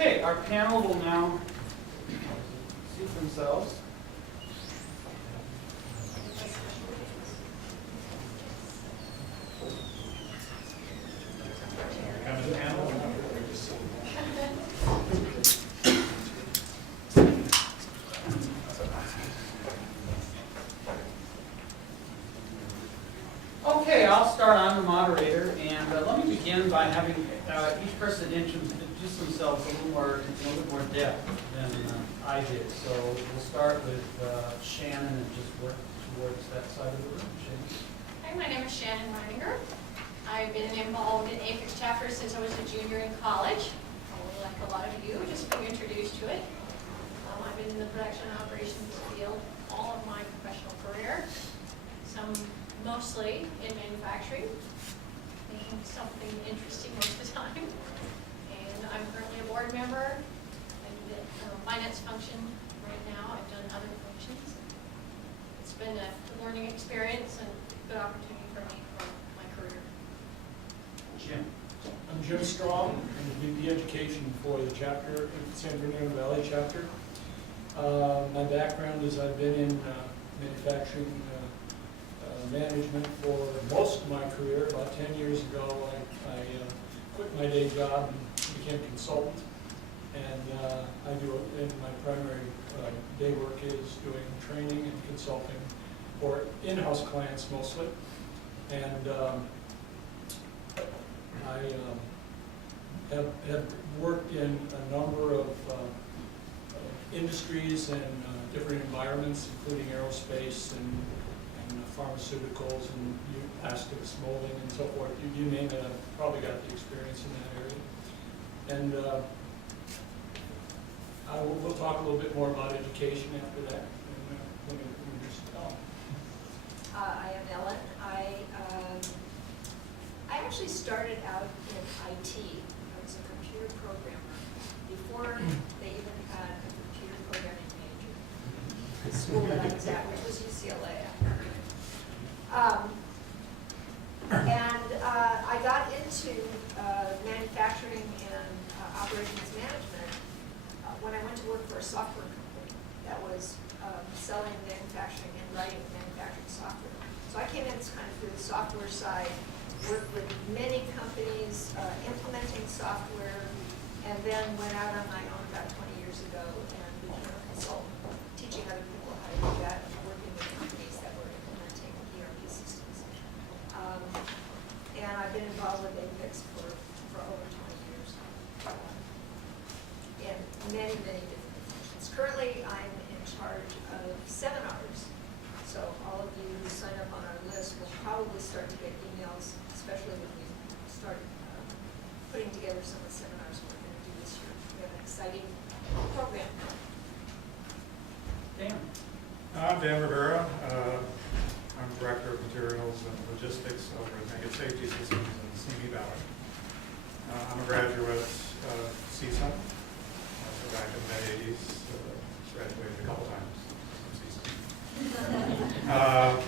Okay, our panel will now seat themselves. Come to the panel. Okay, I'll start. I'm the moderator, and let me begin by having each person introduce themselves a little more depth than I did. So we'll start with Shannon and just work towards that side of the room. Shannon. Hi, my name is Shannon Reininger. I've been involved in APICS chapter since I was a junior in college. Like a lot of you, just being introduced to it. I've been in the production and operations field all of my professional career. Some mostly in manufacturing, making something interesting most of the time. And I'm currently a board member. I do the finance function right now. I've done other functions. It's been a learning experience and good opportunity for me for my career. Jim. I'm Jim Strong. I'm the VP Education for the chapter, San Bernardino Valley chapter. My background is I've been in manufacturing management for most of my career. About 10 years ago, I quit my day job and became a consultant. And my primary day work is doing training and consulting for in-house clients mostly. And I have worked in a number of industries and different environments, including aerospace and pharmaceuticals and plastics, molding, and so forth. You name it, I've probably got the experience in that area. And we'll talk a little bit more about education after that. Let me just I am Ellen. I actually started out in IT. I was a computer programmer before they even had a computer programming major. The school that I was at, which was UCLA. I got into manufacturing and operations management when I went to work for a software company that was selling manufacturing and writing manufacturing software. So I came in kind of through the software side, worked with many companies implementing software, and then went out on my own about 20 years ago and became a consultant, teaching other people how to do that and working with companies that were implementing ERP systems. And I've been involved with APICS for over 20 years in many, many different functions. Currently, I'm in charge of seminars. So all of you who sign up on our list will probably start to get emails, especially when we start putting together some of the seminars we're going to do this year. We have an exciting program. Dan. I'm Dan Rivera. I'm Director of Materials and Logistics over at Naked Safety Systems in Simi Valley. I'm a graduate of CSUN, so back in the mid-80s, graduated a couple times from CSUN.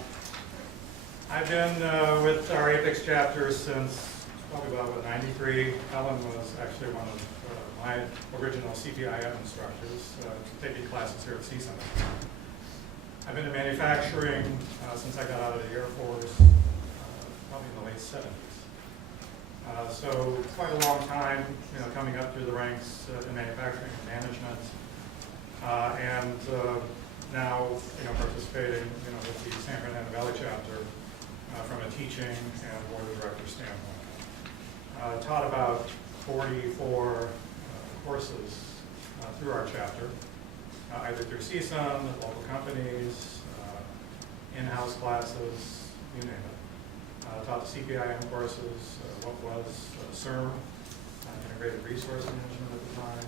I've been with our APICS chapter since probably about 93. Ellen was actually one of my original CPIM instructors, taking classes here at CSUN. I've been in manufacturing since I got out of the Air Force, probably in the late 70s. So quite a long time, coming up through the ranks in manufacturing and management, and now, participating, with the San Bernardino Valley chapter from a teaching and board of directors standpoint. Taught about 44 courses through our chapter. Either through CSUN, local companies, in-house classes, you name it. Taught the CPIM courses, what was CERM, Integrated Resource Management at the time,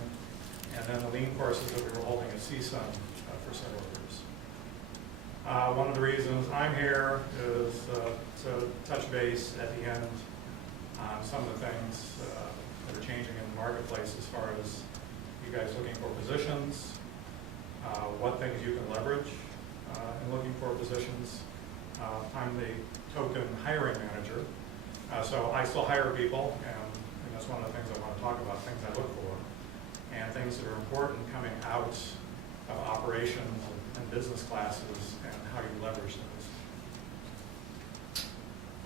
and then the lean courses that we were holding at CSUN for several years. One of the reasons I'm here is to touch base at the end on some of the things that are changing in the marketplace as far as you guys looking for positions, what things you can leverage in looking for positions. I'm the token hiring manager, so I still hire people, and that's one of the things I want to talk about, things I look for. and things that are important coming out of operations and business classes, and how you leverage those.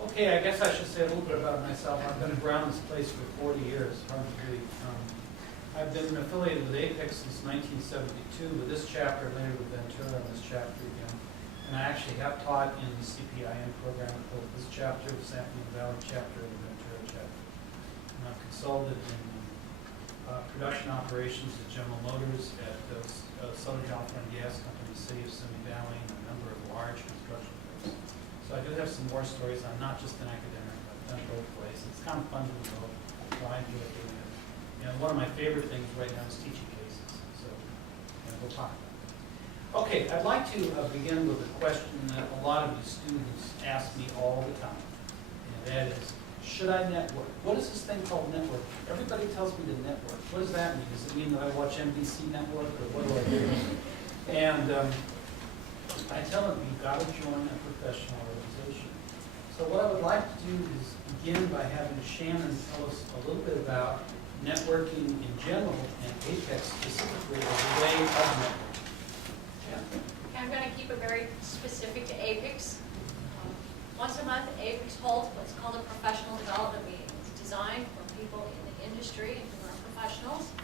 Okay, I guess I should say a little bit about myself. I've been around this place for 40 years, hard to believe. I've been affiliated with APICS since 1972, with this chapter, later with Ventura, and this chapter again. And I actually have taught in the CPIN program at both this chapter, the San Fernando Valley chapter, and the Ventura chapter. And I've consulted in production operations at General Motors, at Southern California Gas Company, City of Simi Valley, and a number of large construction firms. So I do have some more stories. I'm not just an academic. I've done both ways. It's kind of fun to know. I enjoy doing it. And one of my favorite things right now is teaching cases. So we'll talk about that. Okay, I'd like to begin with a question that a lot of you students ask me all the time. And that is, should I network? What is this thing called network? Everybody tells me to network. What does that mean? Does it mean that I watch NBC Network, or what do I do? And I tell them, you've got to join a professional organization. So what I would like to do is begin by having Shannon tell us a little bit about networking in general and APICS specifically as a way of networking. Yeah. I'm going to keep it very specific to APICS. Once a month, APICS holds what's called a professional development meeting. It's designed for people in the industry who are professionals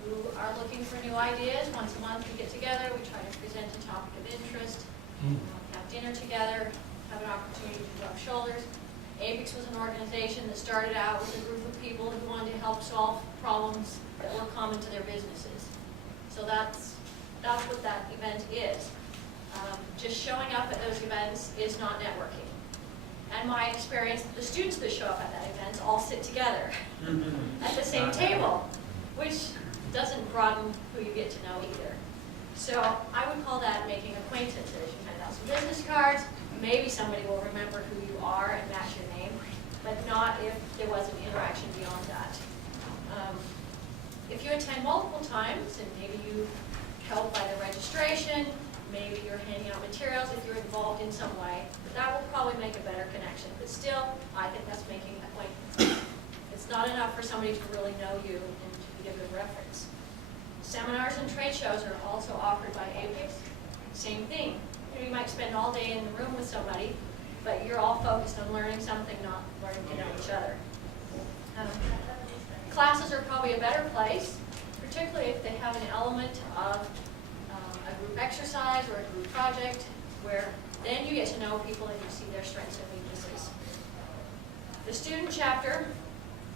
who are looking for new ideas. Once a month, we get together, we try to present a topic of interest, have dinner together, have an opportunity to rub shoulders. APICS was an organization that started out with a group of people who wanted to help solve problems that were common to their businesses. So that's what that event is. Just showing up at those events is not networking. And my experience, the students that show up at that event all sit together at the same table, which doesn't broaden who you get to know either. So I would call that making acquaintances. You hand out some business cards, maybe somebody will remember who you are and match your name, but not if there was an interaction beyond that. If you attend multiple times, and maybe you help by the registration, maybe you're handing out materials, if you're involved in some way, that will probably make a better connection. But still, I think that's making acquaintances. It's not enough for somebody to really know you and to be a good reference. Seminars and trade shows are also offered by APICS. Same thing. You might spend all day in the room with somebody, but you're all focused on learning something, not learning to know each other. Classes are probably a better place, particularly if they have an element of a group exercise or a group project, where then you get to know people and you see their strengths and weaknesses. The student chapter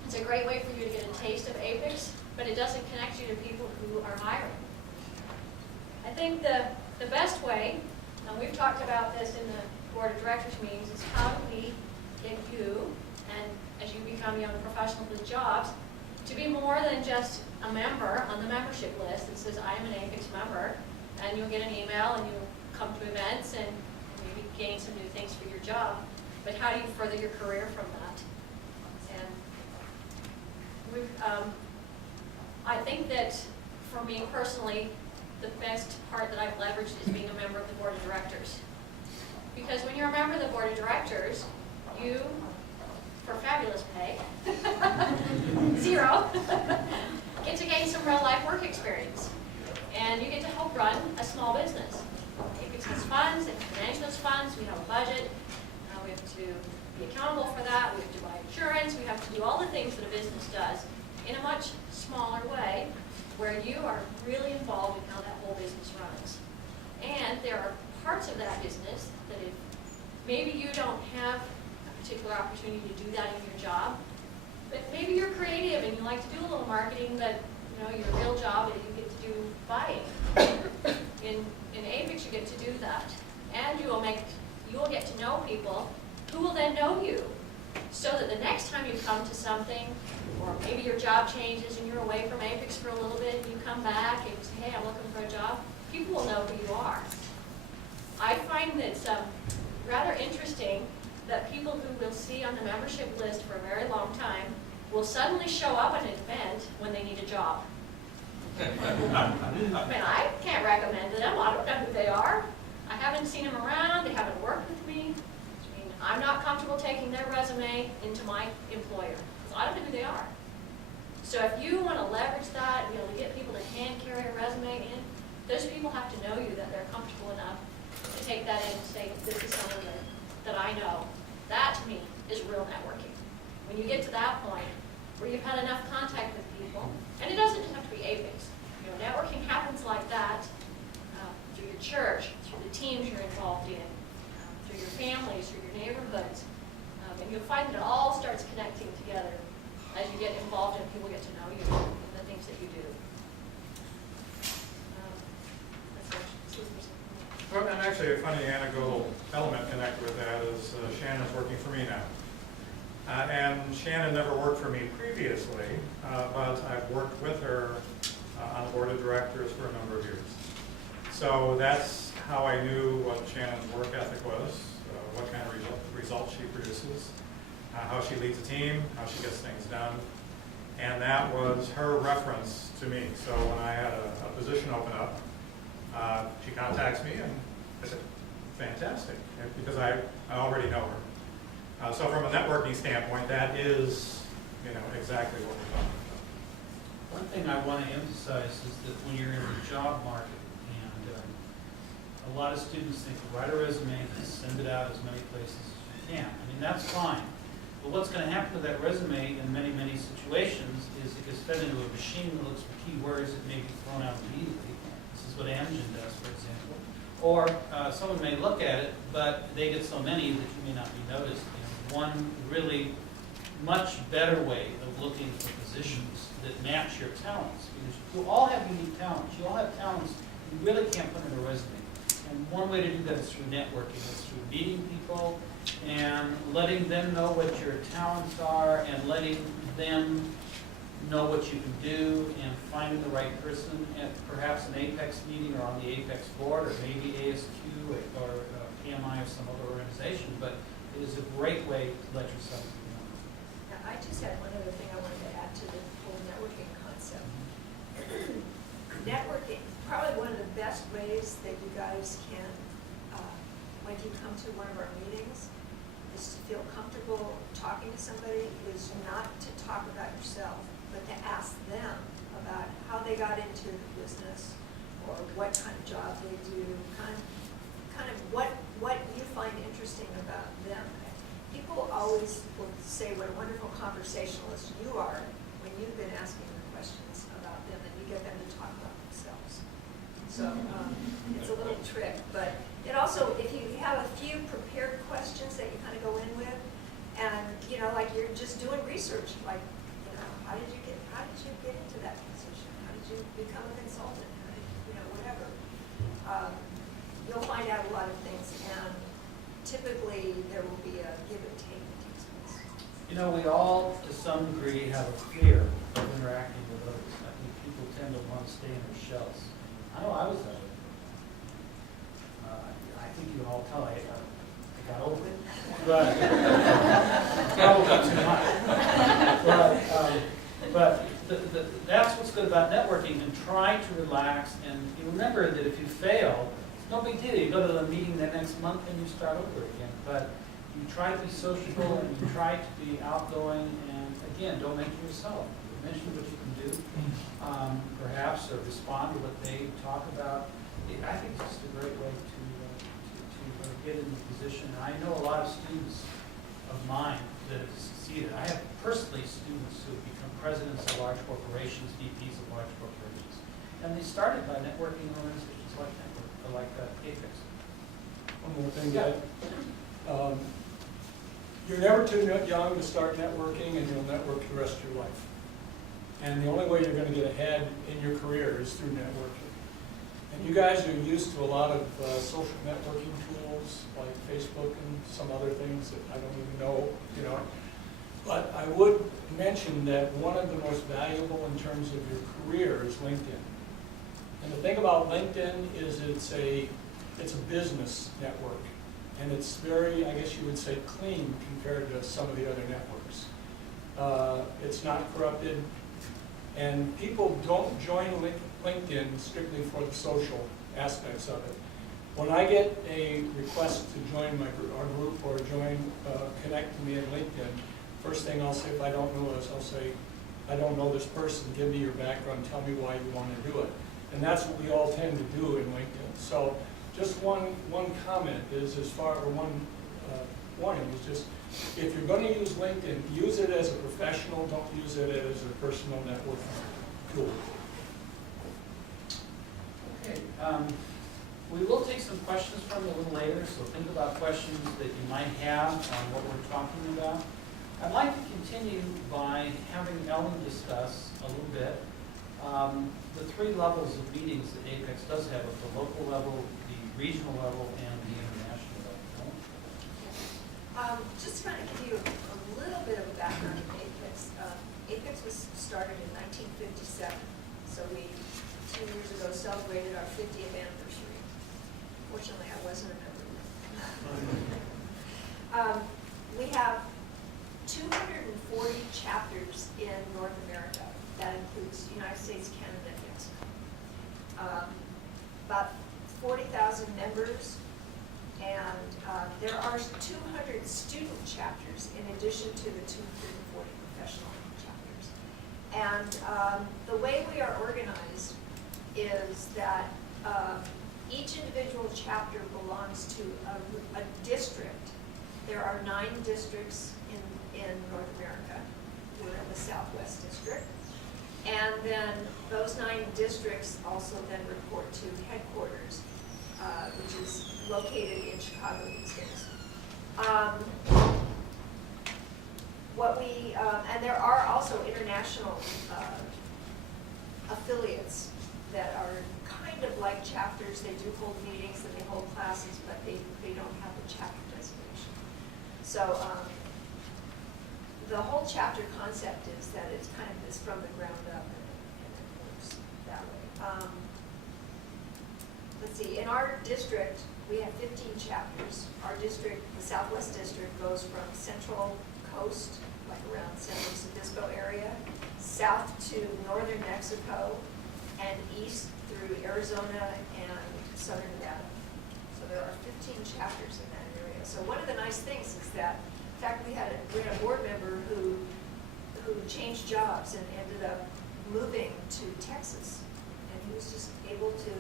is a great way for you to get a taste of APICS, but it doesn't connect you to people who are hiring. I think the best way, and we've talked about this in the board of directors meetings, is how do we get you, and as you become young professionals with jobs, to be more than just a member on the membership list that says, I am an APICS member, and you'll get an email and you'll come to events and maybe gain some new things for your job. But how do you further your career from that? And I think that for me personally, the best part that I've leveraged is being a member of the board of directors. Because when you're a member of the board of directors, you, for fabulous pay, zero, get to gain some real life work experience. And you get to help run a small business. APICS has funds, they have to manage those funds, we have a budget, we have to be accountable for that, we have to buy insurance, we have to do all the things that a business does in a much smaller way, where you are really involved in how that whole business runs. And there are parts of that business that if maybe you don't have a particular opportunity to do that in your job, but maybe you're creative and you like to do a little marketing, but your real job is you get to do buying. In APICS you get to do that. And you will get to know people who will then know you. So that the next time you come to something, or maybe your job changes and you're away from APICS for a little bit, and you come back and you say, hey, I'm looking for a job, people will know who you are. I find that it's rather interesting that people who we'll see on the membership list for a very long time will suddenly show up at an event when they need a job. I mean, I can't recommend them. I don't know who they are. I haven't seen them around. They haven't worked with me. I mean, I'm not comfortable taking their resume into my employer because I don't know who they are. So if you want to leverage that, be able to get people to hand carry a resume in, those people have to know you, that they're comfortable enough to take that in and say, this is someone that I know. That to me is real networking. When you get to that point where you've had enough contact with people, and it doesn't just have to be APICS. You know, networking happens like that through your church, through the teams you're involved in, through your families, through your neighborhoods. And you'll find that it all starts connecting together as you get involved and people get to know you and the things that you do. Well, and actually, a funny anecdotal element connected with that is Shannon's working for me now. And Shannon never worked for me previously, but I've worked with her on the board of directors for a number of years. So that's how I knew what Shannon's work ethic was, what kind of results she produces, how she leads a team, how she gets things done. And that was her reference to me. So when I had a position open up, she contacts me and I said, fantastic, because I already know her. So from a networking standpoint, that is, exactly what we're talking about. One thing I want to emphasize is that when you're in the job market, and a lot of students think, write a resume and send it out as many places as you can. I mean, that's fine. But what's going to happen with that resume in many, many situations is it gets fed into a machine that looks for keywords that may be thrown out immediately. This is what Amgen does, for example. Or someone may look at it, but they get so many that you may not be noticed. One really much better way of looking for positions that match your talents, because you all have unique talents. You all have talents you really can't put in a resume. And one way to do that is through networking. It's through meeting people and letting them know what your talents are and letting them know what you can do and finding the right person at perhaps an APICS meeting or on the APICS board or maybe ASQ or PMI or some other organization. But it is a great way to let yourself be known. Now, I just had one other thing I wanted to add to the whole networking concept. Networking, probably one of the best ways that you guys can, when you come to one of our meetings, is to feel comfortable talking to somebody, is not to talk about yourself, but to ask them about how they got into the business or what kind of job they do, kind of what you find interesting about them. People always will say what a wonderful conversationalist you are when you've been asking them questions about them and you get them to talk about themselves. So it's a little trick, but it also, if you have a few prepared questions that you kind of go in with, and like you're just doing research, like how did you get into that position? How did you become a consultant? How did whatever. You'll find out a lot of things, and typically there will be a give and take that takes place. We all, to some degree, have a fear of interacting with others. I think people tend to want to stay in their shells. I know I was that way. I think you all tell I got over it. But probably too much. But that's what's good about networking, and try to relax. And you remember that if you fail, it's no big deal. You go to the meeting the next month and you start over again. But you try to be sociable and you try to be outgoing. And again, don't mention yourself. Mention what you can do, perhaps, or respond to what they talk about. I think it's just a great way to get in the position. I know a lot of students of mine that have succeeded. I have personally students who have become presidents of large corporations, VPs of large corporations, and they started by networking in organizations like APICS. One more thing, Dad. You're never too young to start networking, and you'll network the rest of your life. And the only way you're going to get ahead in your career is through networking. And you guys are used to a lot of social networking tools like Facebook and some other things that I don't even know, But I would mention that one of the most valuable in terms of your career is LinkedIn. And the thing about LinkedIn is it's a business network. And it's very, I guess you would say, clean compared to some of the other networks. It's not corrupted. And people don't join LinkedIn strictly for the social aspects of it. When I get a request to join our group or connect to me at LinkedIn, first thing I'll say if I don't know is I'll say, I don't know this person, give me your background, tell me why you want to do it. And that's what we all tend to do in LinkedIn. So just one comment is one warning is just, if you're going to use LinkedIn, use it as a professional, don't use it as a personal networking tool. Okay, we will take some questions from you a little later, so think about questions that you might have on what we're talking about. I'd like to continue by having Ellen discuss a little bit the three levels of meetings that APICS does have at the local level, the regional level, and the international level. Just to kind of give you a little bit of a background on APICS. APICS was started in 1957, so we 2 years ago celebrated our 50th anniversary. Fortunately, I wasn't a member. We have 240 chapters in North America. That includes United States, Canada, and Mexico. About 40,000 members, and there are 200 student chapters in addition to the 240 professional chapters. And the way we are organized is that each individual chapter belongs to a district. There are 9 districts in North America. We're in the Southwest District. And then those 9 districts also then report to headquarters, which is located in Chicago these days. And there are also international affiliates that are kind of like chapters. They do hold meetings and they hold classes, but they don't have a chapter designation. So the whole chapter concept is that it's kind of this from the ground up, and it works that way. Let's see, in our district, we have 15 chapters. Our district, the Southwest District, goes from Central Coast, like around San Luis Obispo area, south to northern Mexico, and east through Arizona and southern Nevada. So there are 15 chapters in that area. So one of the nice things is that, in fact, we had a board member who changed jobs and ended up moving to Texas. And he was just able to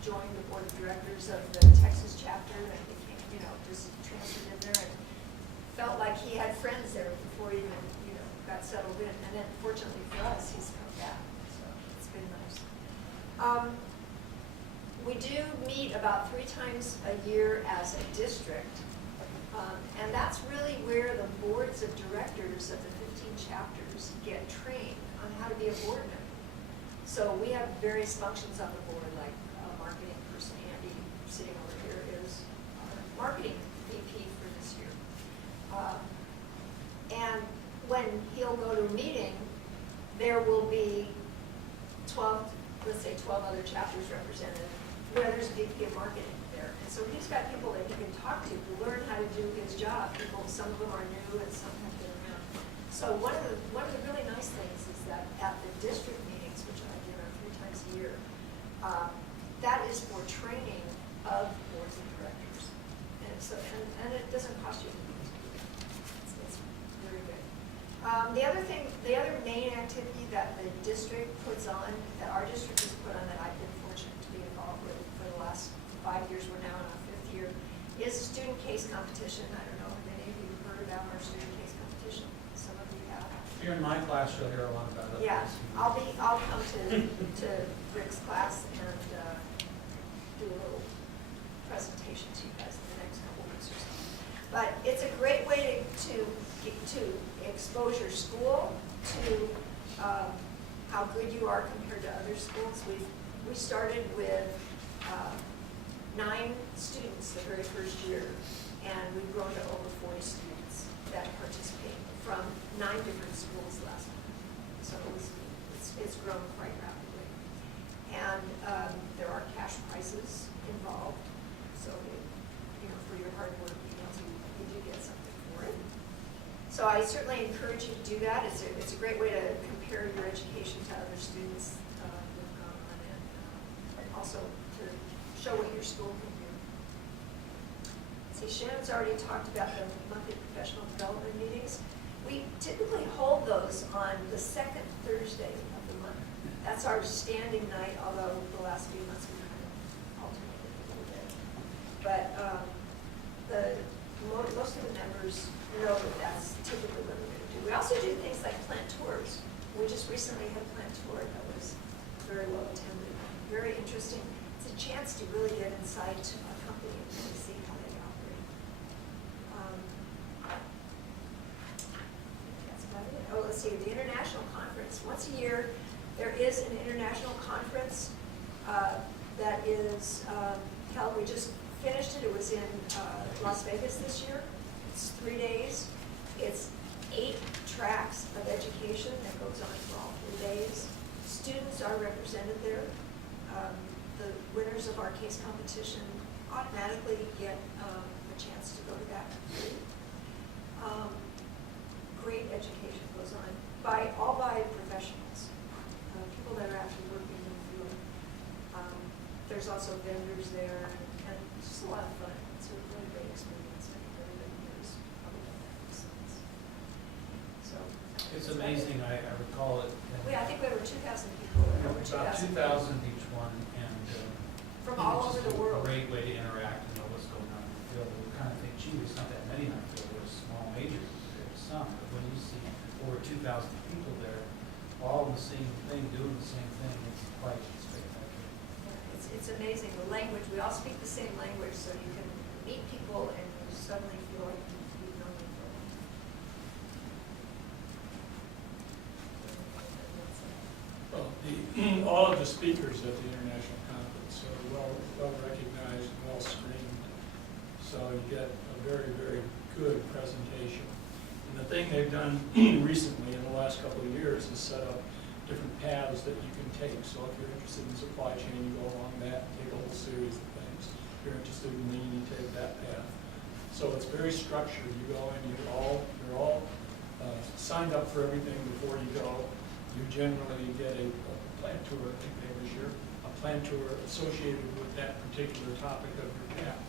join the board of directors of the Texas chapter and became, just transferred in there and felt like he had friends there before he even, got settled in. And then fortunately for us, he's come back. So it's been nice. We do meet about 3 times a year as a district. And that's really where the boards of directors of the 15 chapters get trained on how to be a board member. So we have various functions on the board, like a marketing person. Andy, sitting over here, is our marketing VP for this year. And when he'll go to a meeting, there will be 12 other chapters represented, where there's a VP of marketing there. And so he's got people that he can talk to learn how to do his job. Some of them are new and some have been around. So one of the really nice things is that at the district meetings, which I do 3 times a year, that is for training of boards of directors. And it doesn't cost you anything to do that. It's very good. The other main activity that the district puts on, that our district has put on, that I've been fortunate to be involved with for the last 5 years, we're now in our 5th year, is a student case competition. I don't know if any of you have heard about our student case competition. Some of you have. If you're in my class, you'll hear a lot about it. Yeah, I'll come to Rick's class and do a little presentation to you guys in the next couple weeks or so. But it's a great way to expose your school to how good you are compared to other schools. We started with 9 students the very first year, and we've grown to over 40 students that participate from 9 different schools last month. So it's grown quite rapidly. And there are cash prizes involved. So for your hard work, you do get something for it. So I certainly encourage you to do that. It's a great way to compare your education to other students that have gone on, and also to show what your school can do. See, Shannon's already talked about the monthly professional development meetings. We typically hold those on the second Thursday of the month. That's our standing night, although the last few months we kind of alternated a little bit. But most of the members know that that's typically what we're going to do. We also do things like plant tours. We just recently had a plant tour that was very well attended, very interesting. It's a chance to really get inside to a company and really see how they operate. That's about it. Oh, let's see, the international conference. Once a year, there is an international conference that is held. We just finished it. It was in Las Vegas this year. It's 3 days. It's 8 tracks of education that goes on for all 3 days. Students are represented there. The winners of our case competition automatically get a chance to go to that. Great education goes on all by professionals, people that are actually working in the field. There's also vendors there, and it's just a lot of fun. It's a really great experience. I think everybody here has probably done that themselves. So It's amazing, I recall it. I think we have over 2,000 people there, over 2,000. About 2,000 each one, and From all over the world. It's a great way to interact and know what's going on in the field. We kind of think, gee, there's not that many in our field. There's small majors, there's some, but when you see over 2,000 people there, all the same thing, doing the same thing, it's quite spectacular. It's amazing, the language, we all speak the same language, so you can meet people and you suddenly feel like you've known them for a long time. Well, all of the speakers at the international conference are well recognized and well screened. So you get a very, very good presentation. And the thing they've done recently in the last couple of years is set up different paths that you can take. So if you're interested in supply chain, you go along that and take a whole series of things. If you're interested in lean, you take that path. So it's very structured. You go in, you're all signed up for everything before you go. You generally get a plant tour, I think every year, a plant tour associated with that particular topic of your path,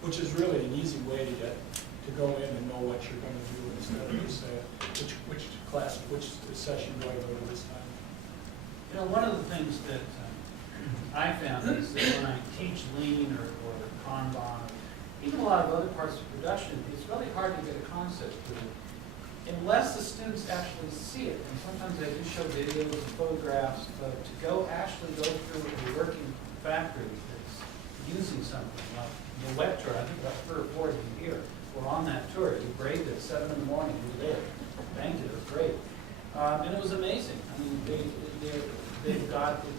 which is really an easy way to go in and know what you're going to do instead of just say, which class, which session do I go to this time? You know, one of the things that I found is that when I teach lean or Kanban, even a lot of other parts of production, it's really hard to get a concept to it unless the students actually see it. And sometimes I do show videos and photographs, but to actually go through a working factory that's using something like the wet tour, I think about 3 or 4 of you here were on that tour. You braved it at 7 in the morning, you did it, banked it, it was great. And it was amazing. I mean, they've got it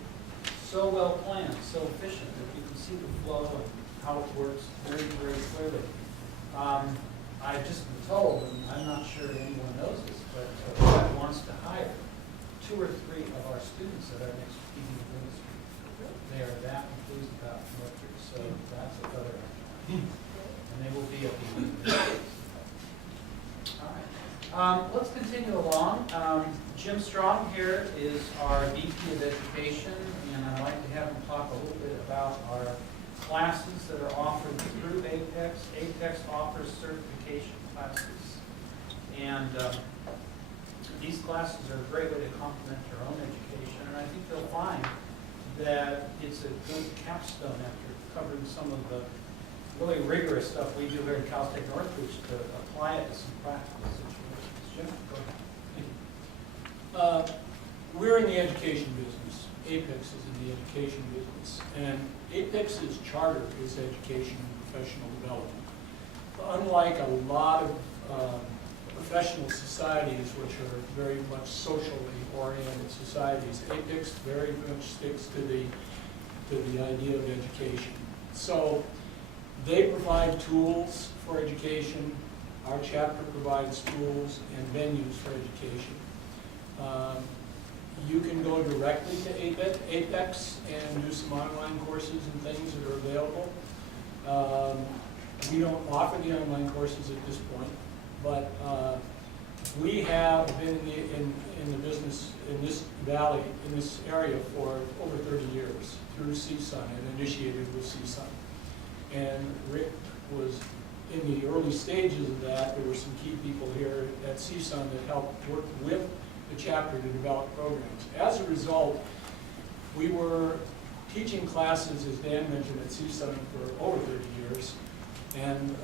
so well planned, so efficient that you can see the flow and how it works very, very clearly. I've just been told, and I'm not sure anyone knows this, but Brett wants to hire 2 or 3 of our students at our next meeting of ministry. They are that enthused about military, so that's a feather. And they will be at the meeting. All right. Let's continue along. Jim Strong here is our VP of Education, and I'd like to have him talk a little bit about our classes that are offered through APICS. APICS offers certification classes. And these classes are a great way to complement your own education. And I think they'll find that it's a good capstone after covering some of the really rigorous stuff we do here at Cal State Northridge to apply it to some practical situations. Jim, go ahead. We're in the education business. APICS is in the education business. And APICS's charter is education and professional development. Unlike a lot of professional societies, which are very much socially oriented societies, APICS very much sticks to the idea of education. So they provide tools for education. Our chapter provides tools and venues for education. You can go directly to APICS and do some online courses and things that are available. We don't offer the online courses at this point, but we have been in the business in this valley, in this area for over 30 years through CSUN and initiated with CSUN. And Rick was in the early stages of that, there were some key people here at CSUN that helped work with the chapter to develop programs. As a result, we were teaching classes, as Dan mentioned, at CSUN for over 30 years. And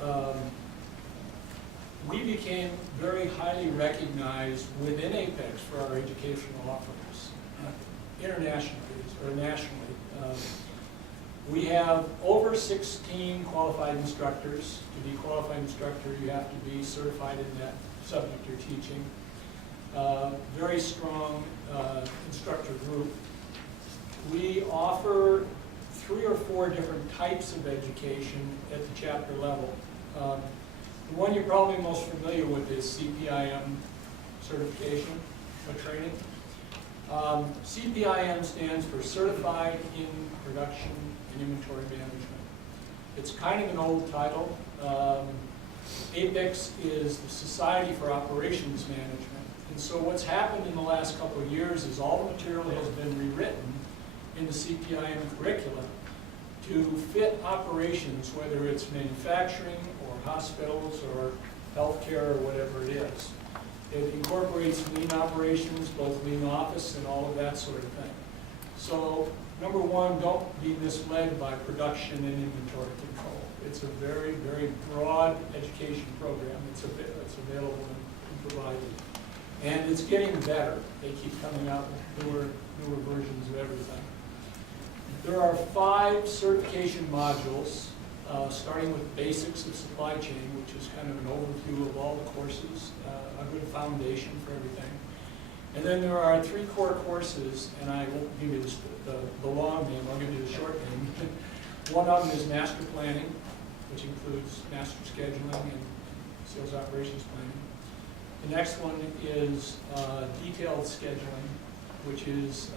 we became very highly recognized within APICS for our educational offerings, internationally or nationally. We have over 16 qualified instructors. To be a qualified instructor, you have to be certified in that subject you're teaching. Very strong instructor group. We offer 3 or 4 different types of education at the chapter level. The one you're probably most familiar with is CPIM certification or training. CPIM stands for Certified in Production and Inventory Management. It's kind of an old title. APICS is the Society for Operations Management. And so what's happened in the last couple of years is all the material has been rewritten in the CPIM curriculum to fit operations, whether it's manufacturing or hospitals or healthcare or whatever it is. It incorporates lean operations, both lean office and all of that sort of thing. So, number one, don't be misled by production and inventory control. It's a very, very broad education program. It's available and provided. And it's getting better. They keep coming out with newer versions of everything. There are 5 certification modules, starting with basics of supply chain, which is kind of an overview of all the courses, a good foundation for everything. And then there are 3 core courses, and I won't give you the long name, I'll give you the short name. One of them is master planning, which includes master scheduling and sales operations planning. The next one is detailed scheduling, which is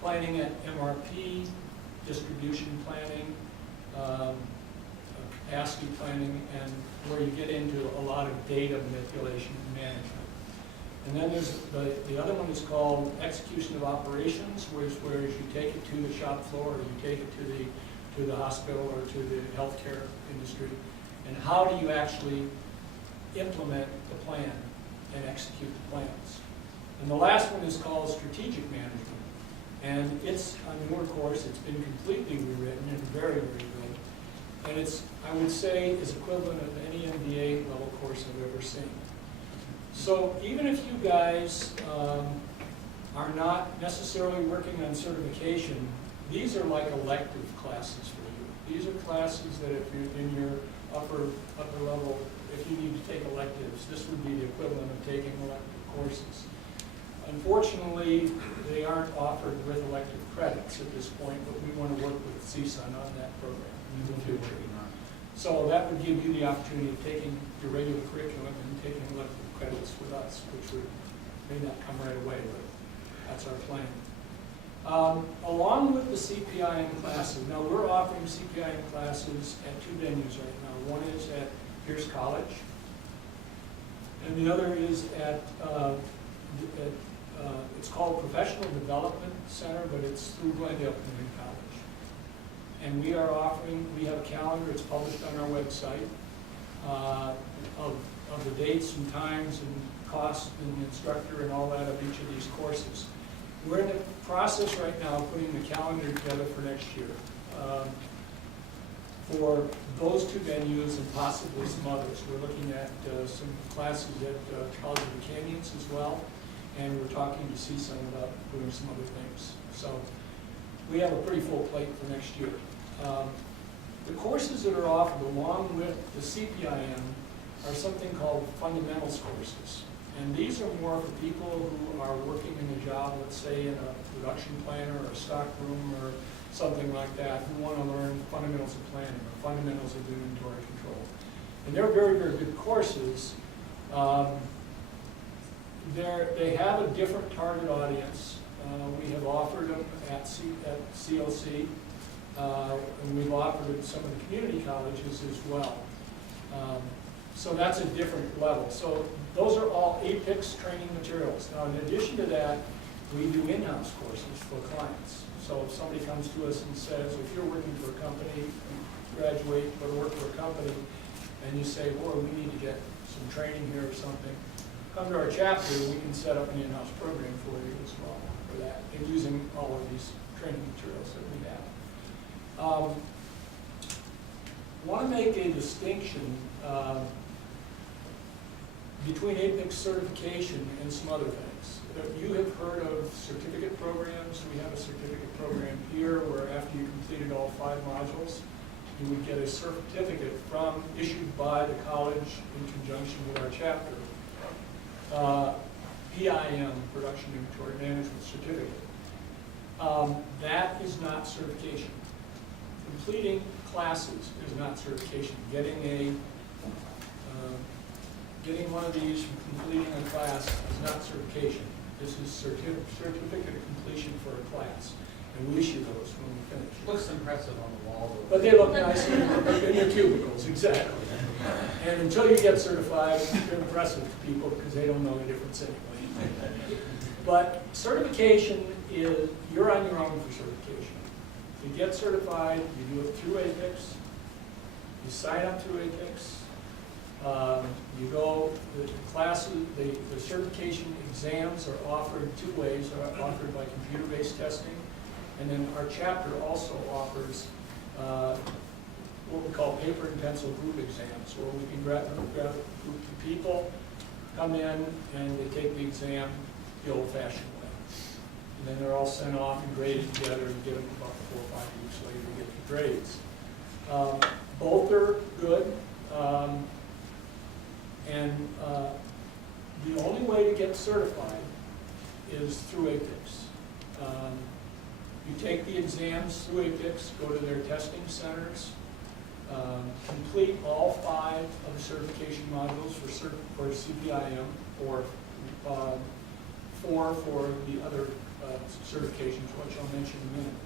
planning at MRP, distribution planning, capacity planning, and where you get into a lot of data manipulation and management. And then there's the other one is called execution of operations, whereas you take it to the shop floor, or you take it to the hospital or to the healthcare industry. And how do you actually implement the plan and execute the plans? And the last one is called strategic management. And it's a newer course. It's been completely rewritten and very, very good. And it's, I would say, is equivalent of any MBA level course I've ever seen. So even if you guys are not necessarily working on certification, these are like elective classes for you. These are classes that if you're in your upper level, if you need to take electives, this would be the equivalent of taking elective courses. Unfortunately, they aren't offered with elective credits at this point, but we want to work with CSUN on that program in the future. So that would give you the opportunity of taking your regular curriculum and taking elective credits with us, which may not come right away, but that's our plan. Along with the CPIM classes, now we're offering CPIM classes at 2 venues right now. One is at Pierce College, and the other is at it's called Professional Development Center, but it's through Glendale Community College. And we have a calendar, it's published on our website, of the dates and times and costs and instructor and all that of each of these courses. We're in the process right now of putting the calendar together for next year. For those 2 venues and possibly some others. We're looking at some classes at College of the Canyons as well. And we're talking to CSUN about doing some other things. So we have a pretty full plate for next year. The courses that are offered along with the CPIM are something called fundamentals courses. And these are more for people who are working in a job, let's say in a production planner or a stock room or something like that, who want to learn fundamentals of planning or fundamentals of inventory control. And they're very, very good courses. They have a different target audience. We have offered them at CLC, and we've offered it at some of the community colleges as well. So that's a different level. So those are all APICS training materials. Now, in addition to that, we do in-house courses for clients. So if somebody comes to us and says, if you're working for a company, graduate, go to work for a company, and you say, boy, we need to get some training here or something, come to our chapter, we can set up an in-house program for you as well for that, and using all of these training materials that we have. Want to make a distinction between APICS certification and some other things. You have heard of certificate programs. We have a certificate program here where after you completed all 5 modules, you would get a certificate issued by the college in conjunction with our chapter. PIM, Production Inventory Management Certificate. That is not certification. Completing classes is not certification. Getting one of these from completing a class is not certification. This is certificate of completion for a class. And we issue those when we finish. Looks impressive on the wall, though. But they look nice in your cubicles, exactly. And until you get certified, they're impressive to people because they don't know the difference anyway. But certification is, you're on your own for certification. To get certified, you do it through APICS. You sign up through APICS. You go, the classes, the certification exams are offered 2 ways. They're offered by computer-based testing. And then our chapter also offers what we call paper and pencil group exams, where we can grab a group of people, come in, and they take the exam the old-fashioned way. And then they're all sent off and graded together and get them about 4 or 5 weeks later to get the grades. Both are good. The only way to get certified is through APICS. You take the exams through APICS, go to their testing centers, complete all 5 of the certification modules for CPIM, or 4 for the other certifications, which I'll mention in a minute.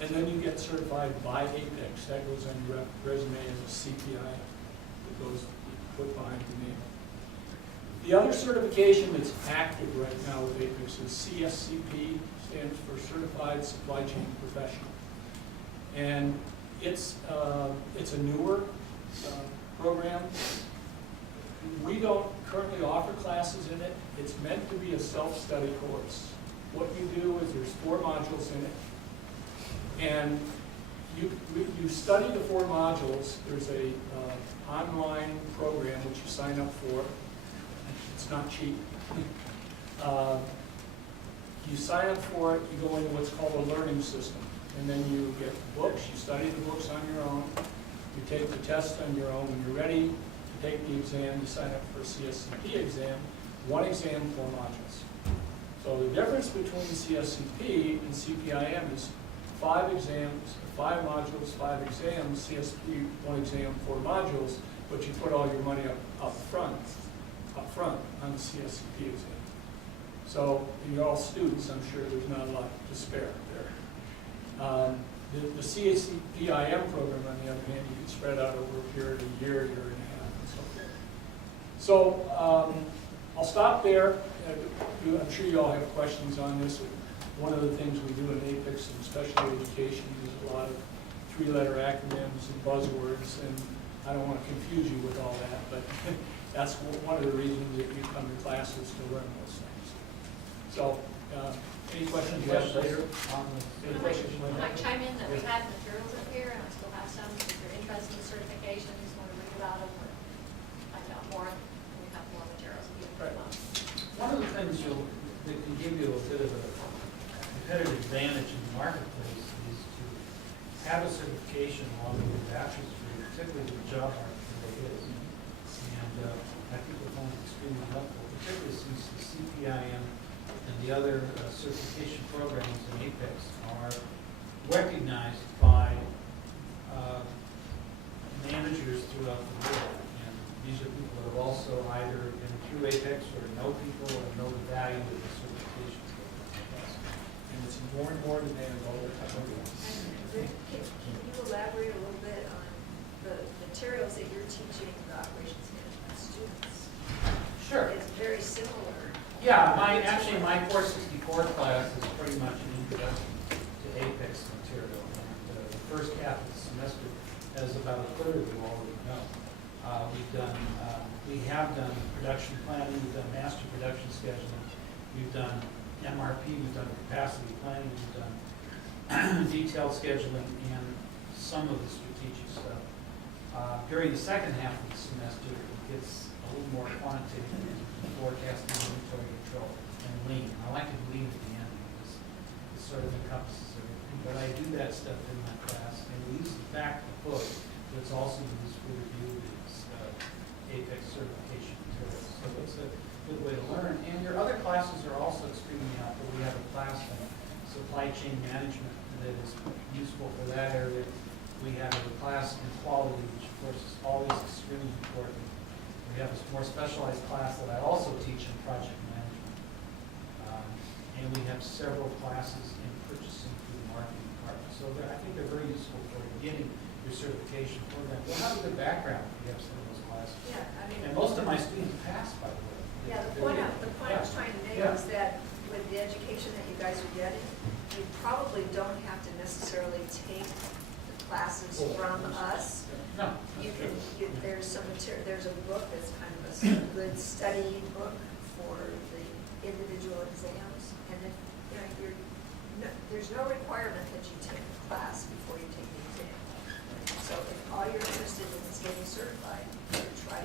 And then you get certified by APICS. That goes on your resume as a CPI that goes put behind the name. The other certification that's active right now with APICS is CSCP, stands for Certified Supply Chain Professional. And it's a newer program. We don't currently offer classes in it. It's meant to be a self-study course. What you do is there's 4 modules in it. And you study the 4 modules. There's a online program which you sign up for. It's not cheap. You sign up for it, you go into what's called a learning system. And then you get books, you study the books on your own. You take the test on your own. When you're ready to take the exam, you sign up for a CSCP exam. 1 exam, 4 modules. So the difference between CSCP and CPIM is 5 exams, 5 modules, 5 exams, CSP 1 exam, 4 modules, but you put all your money up front on the CSCP exam. So you're all students, I'm sure there's not a lot to spare there. The CSPIM program, on the other hand, you can spread out over a period of a year, year and a half, and so forth. So I'll stop there. I'm sure you all have questions on this. One of the things we do in APICS and special education is a lot of 3-letter acronyms and buzzwords, and I don't want to confuse you with all that, but that's one of the reasons that you come to classes to learn those things. So, any questions you have later? Any questions you I have? chime in that we had materials up here, and I still have some. If you're interested in certifications, want to read about them, or find out more, we have more materials if you Right. want. One of the things that can give you a bit of a competitive advantage in the marketplace is to have a certification along with your bachelor's degree, particularly with the job market the way it is. And I think the phone is extremely helpful, particularly since the CPIM and the other certification programs in APICS are recognized by managers throughout the world. And these are people that have also either been through APICS or know people and know the value of the certification program. And it's more and more demand all the time. Can you elaborate a little bit on the materials that you're teaching the operations management students? Sure. It's very similar. Yeah, my 464 class is pretty much an introduction to APICS material. And the first half of the semester as about a third of you already know. We have done production planning, we've done master production scheduling, we've done MRP, we've done capacity planning, we've done detailed scheduling, and some of the strategic stuff. During the second half of the semester, it gets a little more quantitative in forecasting, inventory control, and lean. I like to lean at the end because it sort of encompasses everything. But I do that stuff in my class, and we use the fact book that's also used for review is APICS certification materials. So it's a good way to learn. And your other classes are also extremely helpful. We have a class on supply chain management that is useful for that area. We have a class in quality, which of course is always extremely important. We have a more specialized class that I also teach in project management. And we have several classes in purchasing through the marketing department. So I think they're very useful for beginning your certification program. You'll have a good background if you have some of those classes. Yeah, I mean. And most of my students pass, by the way. Yeah, the point I was trying to make Yeah. is that with the education that you guys are getting, you probably don't have to necessarily take the classes from us. No. You can, there's some material, there's a book that's kind of a good study book for the individual exams. And if, there's no requirement that you take the class before you take the exam. So if all you're interested in is getting certified, you try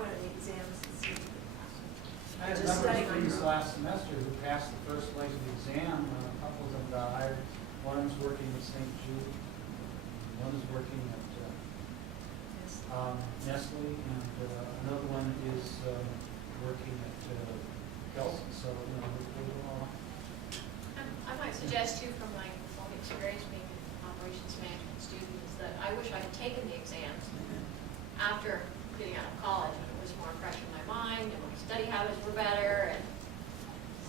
one of the exams and see if you can pass it. I had a Just number of studying on students your own. last semester who passed the first leg of the exam. A couple of them got hired. One is working at St. Jude. One is working at Yes. Nestle, and another one is working at Kelson. So, we're doing all right. I might suggest too, from my own experience being an operations management student, is that I wish I had taken the exams after getting out of college, when it was more fresh in my mind, and my study habits were better, and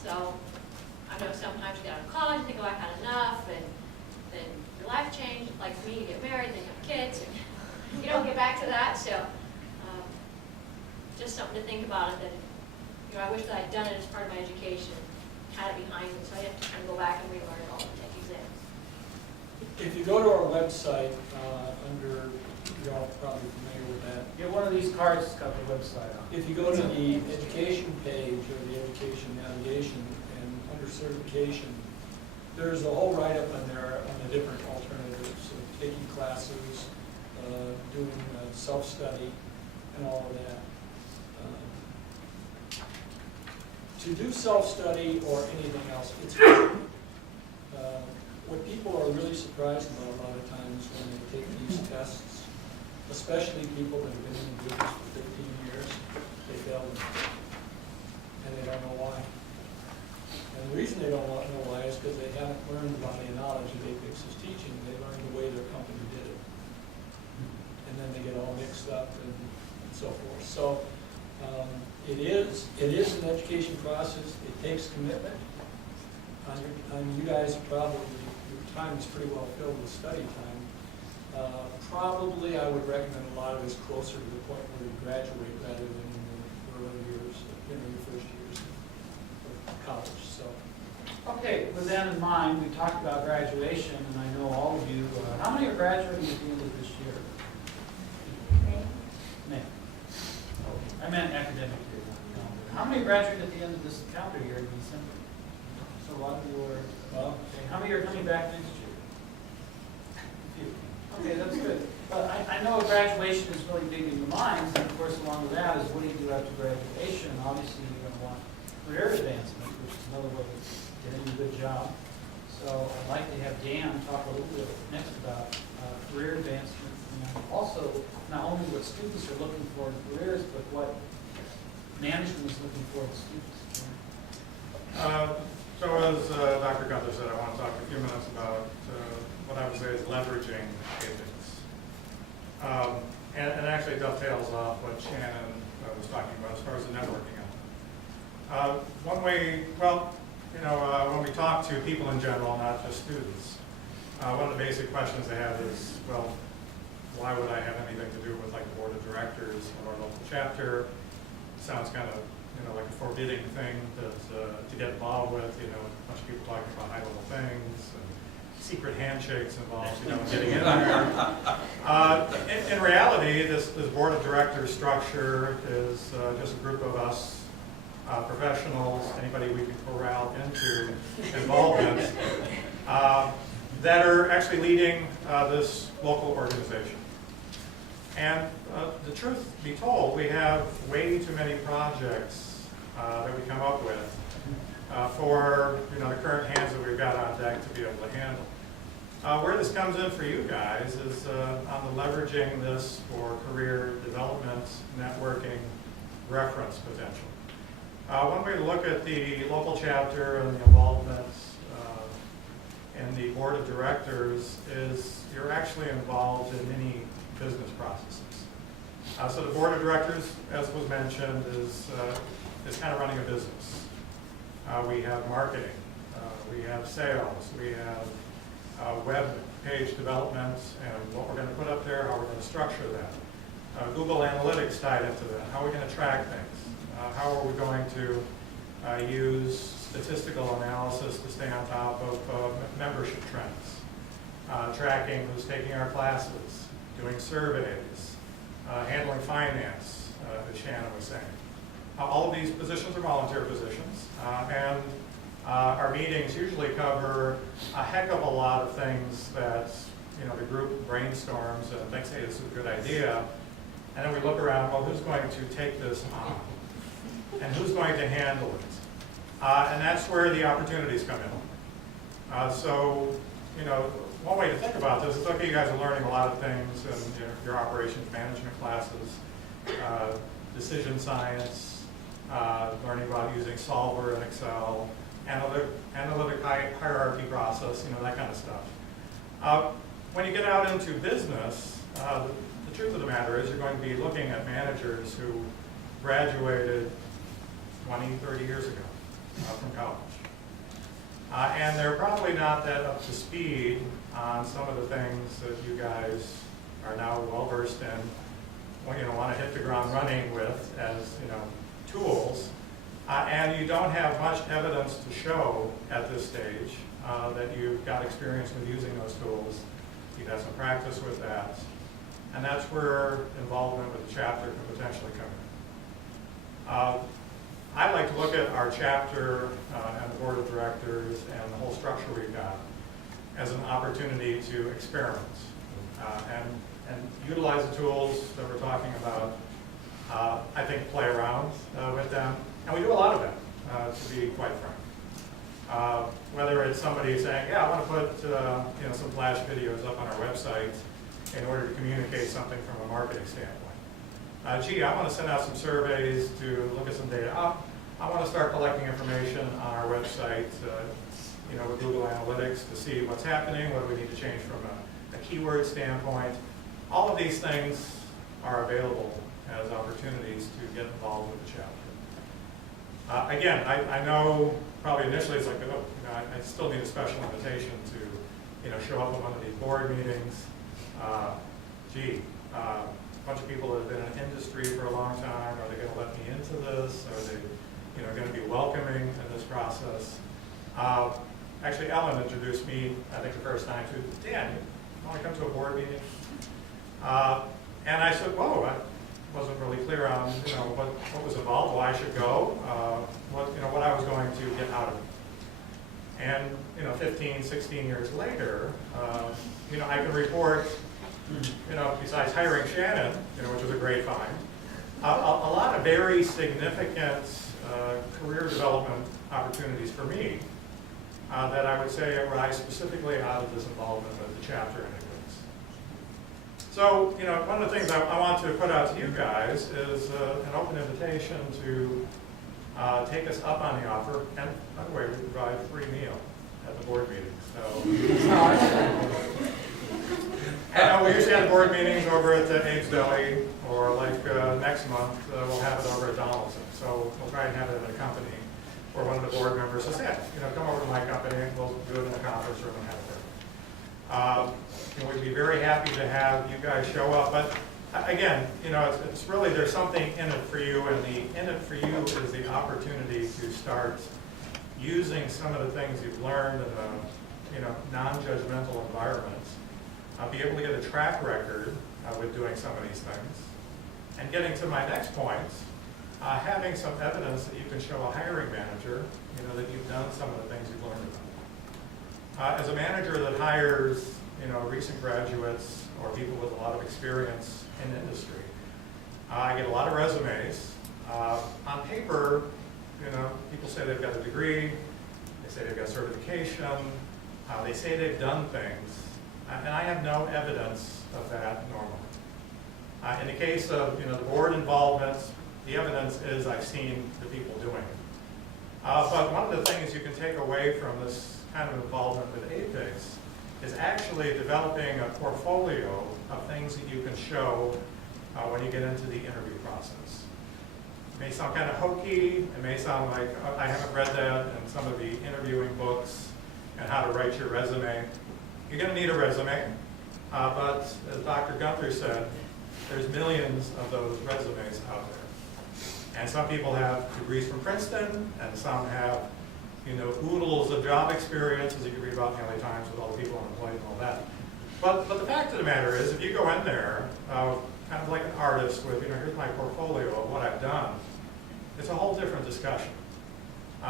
so I know sometimes you get out of college and think, oh, I've had enough, and then your life changed, like me, you get married, then you have kids, and you don't get back to that, so just something to think about it, that, I wish that I'd done it as part of my education, had it behind me, so I didn't have to kind of go back and relearn it all and take exams. If you go to our website, under, you're all probably familiar with that. Get one of these cards that's got the website on. If you go to the education page or the education navigation and under certification, there's a whole write-up on there on the different alternatives of taking classes, doing self-study, and all of that. To do self-study or anything else, it's hard. What people are really surprised about a lot of times when they take these tests, especially people that have been in the business for 15 years, they fail them. And they don't know why. And the reason they don't know why is because they haven't learned the body of knowledge that APICS is teaching. They learned the way their company did it. And then they get all mixed up and so forth. So it is an education process. It takes commitment. On you guys, probably your time is pretty well filled with study time. Probably I would recommend a lot of this closer to the point where you graduate rather than in the early years, your first years of college. So. Okay, with that in mind, we talked about graduation, and I know all of you, how many are graduating at the end of this year? May. I meant academic year, not calendar. How many graduate at the end of this calendar year in December? So a lot of you are, okay. How many are coming back next year? A few. Okay, that's good. But I know graduation is really big in your minds, and of course along with that is what do you do after graduation? And obviously you're going to want career advancement, which is another way of getting a good job. So I'd like to have Dan talk a little bit next about career advancement, and also not only what students are looking for in careers, but what management is looking for in students. So as Dr. Gunther said, I want to talk a few minutes about what I would say is leveraging APICS. And it actually dovetails off what Shannon was talking about as far as the networking element. One way, well, when we talk to people in general, not just students, one of the basic questions they have is, well, why would I have anything to do with like the board of directors of our local chapter? Sounds kind of, like a forbidding thing to get involved with, a bunch of people talking about high-level things. And secret handshakes involved, getting in there. In reality, this board of directors structure is just a group of us professionals, anybody we can corral into involvement, that are actually leading this local organization. And the truth be told, we have way too many projects that we come up with for the current hands that we've got on deck to be able to handle. Where this comes in for you guys is on the leveraging this for career development, networking, reference potential. One way to look at the local chapter and the involvement in the board of directors is you're actually involved in many business processes. So the board of directors, as was mentioned, is kind of running a business. We have marketing, we have sales, we have web page development, and what we're going to put up there, how we're going to structure that. Google Analytics tied into that. How are we going to track things? How are we going to use statistical analysis to stay on top of membership trends? Tracking who's taking our classes, doing surveys, handling finance, as Shannon was saying. All of these positions are volunteer positions, and our meetings usually cover a heck of a lot of things that the group brainstorms and thinks, hey, this is a good idea, and then we look around, well, who's going to take this on? And who's going to handle it? And that's where the opportunities come in. So, one way to think about this is, okay, you guys are learning a lot of things in your operations management classes, decision science, learning about using Solver and Excel, analytic hierarchy process, that kind of stuff. When you get out into business, the truth of the matter is you're going to be looking at managers who graduated 20, 30 years ago from college. And they're probably not that up to speed on some of the things that you guys are now well versed in, want to hit the ground running with as, tools. And you don't have much evidence to show at this stage that you've got experience with using those tools. You've had some practice with that. And that's where involvement with the chapter can potentially come in. I like to look at our chapter and the board of directors and the whole structure we've got as an opportunity to experiment and utilize the tools that we're talking about. I think play around with them, and we do a lot of them, to be quite frank. Whether it's somebody saying, yeah, I want to put some flash videos up on our website in order to communicate something from a marketing standpoint. Gee, I want to send out some surveys to look at some data. I want to start collecting information on our website, with Google Analytics to see what's happening, what do we need to change from a keyword standpoint. All of these things are available as opportunities to get involved with the chapter. Again, I know probably initially it's like, I still need a special invitation to show up at one of these board meetings. A bunch of people that have been in industry for a long time, are they going to let me into this? Are they going to be welcoming in this process? Actually, Ellen introduced me, I think the first time, to Dan, you want to come to a board meeting? And I said, whoa, I wasn't really clear on what was involved, why I should go, what I was going to get out of it. And 15, 16 years later, I can report, besides hiring Shannon, which was a great find, a lot of very significant career development opportunities for me that I would say arise specifically out of this involvement with the chapter and APICS. So, one of the things I want to put out to you guys is an open invitation to take us up on the offer. And by the way, we provide a free meal at the board meeting. So. And we usually have board meetings over at the Abe's Deli, or like next month, we'll have it over at Donaldson. So we'll try and have it at a company where one of the board members says, hey, come over to my company, and we'll do it in the conference room and have it there. We'd be very happy to have you guys show up. But again, it's really, there's something in it for you, and the in it for you is the opportunity to start using some of the things you've learned in non-judgmental environment, be able to get a track record with doing some of these things. And getting to my next point, having some evidence that you can show a hiring manager, that you've done some of the things you've learned about. As a manager that hires, recent graduates or people with a lot of experience in industry, I get a lot of resumes. On paper, people say they've got a degree, they say they've got certification, they say they've done things, and I have no evidence of that normally. In the case of the board involvement, the evidence is I've seen the people doing it. But one of the things you can take away from this kind of involvement with APICS is actually developing a portfolio of things that you can show when you get into the interview process. It may sound kind of hokey, it may sound like I haven't read that in some of the interviewing books and how to write your resume. You're going to need a resume, but as Dr. Gunther said, there's millions of those resumes out there. And some people have degrees from Princeton, and some have, oodles of job experiences that you read about in the LA Times with all the people unemployed and all that. But the fact of the matter is, if you go in there, kind of like an artist with, here's my portfolio of what I've done, it's a whole different discussion.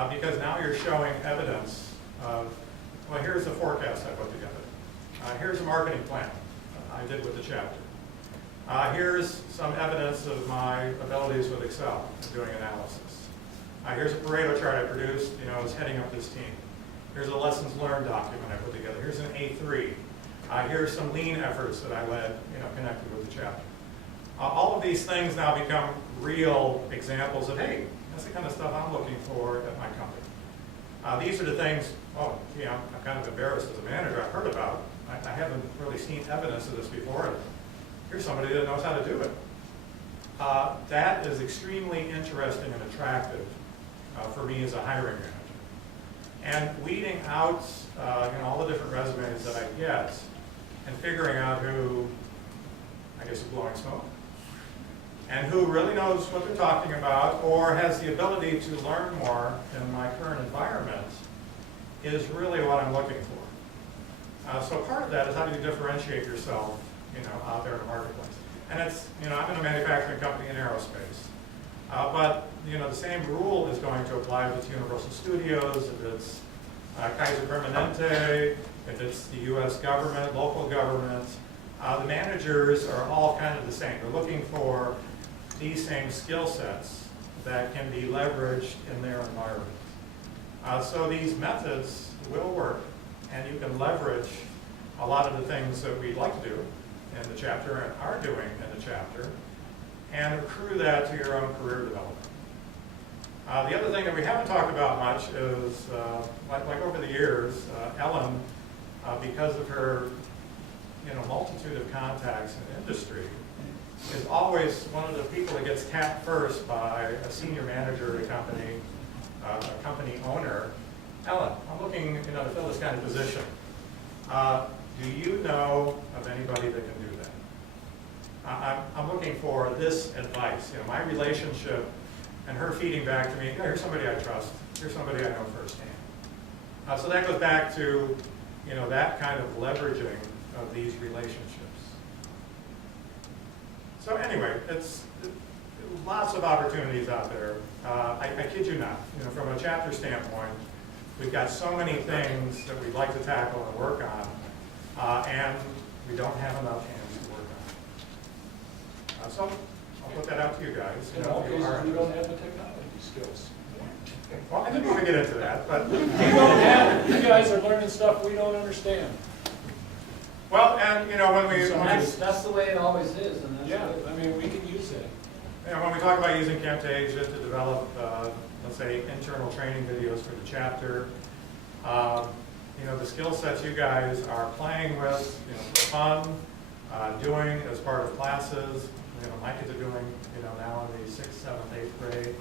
Because now you're showing evidence of, well, here's the forecast I put together. Here's a marketing plan I did with the chapter. Here's some evidence of my abilities with Excel, doing analysis. Here's a Pareto chart I produced, I was heading up this team. Here's a lessons learned document I put together. Here's an A3. Here's some lean efforts that I led, connected with the chapter. All of these things now become real examples of, hey, that's the kind of stuff I'm looking for at my company. These are the things, I'm kind of embarrassed as a manager, I've heard about. I haven't really seen evidence of this before. Here's somebody that knows how to do it. That is extremely interesting and attractive for me as a hiring manager. And weeding out all the different resumes that I get and figuring out who, I guess, is blowing smoke, and who really knows what they're talking about or has the ability to learn more in my current environment is really what I'm looking for. So part of that is how do you differentiate yourself out there in the marketplace. And it's, I'm in a manufacturing company in aerospace. But, the same rule is going to apply if it's Universal Studios, if it's Kaiser Permanente, if it's the U.S. government, local government. The managers are all kind of the same. They're looking for these same skill sets that can be leveraged in their environment. So these methods will work, and you can leverage a lot of the things that we'd like to do in the chapter and are doing in the chapter, and accrue that to your own career development. The other thing that we haven't talked about much is, like over the years, Ellen, because of her multitude of contacts in industry, is always one of the people that gets tapped first by a senior manager at a company owner. Ellen, I'm looking to fill this kind of position. Do you know of anybody that can do that? I'm looking for this advice. My relationship and her feeding back to me, here's somebody I trust. Here's somebody I know firsthand. So that goes back to that kind of leveraging of these relationships. So anyway, it's lots of opportunities out there. I kid you not. From a chapter standpoint, we've got so many things that we'd like to tackle and work on, and we don't have enough hands to work on. So I'll put that out to you guys. In all cases, we don't have the technology skills. Well, I didn't want to get into that, but We don't have it. You guys are learning stuff we don't understand. well, and when we That's the way it always is, and that's Yeah, good. I mean, we can use that. when we talk about using Camtasia to develop, let's say, internal training videos for the chapter, the skill sets you guys are playing with, for fun, doing as part of classes, my kids are doing, now in the 6th, 7th, 8th grade,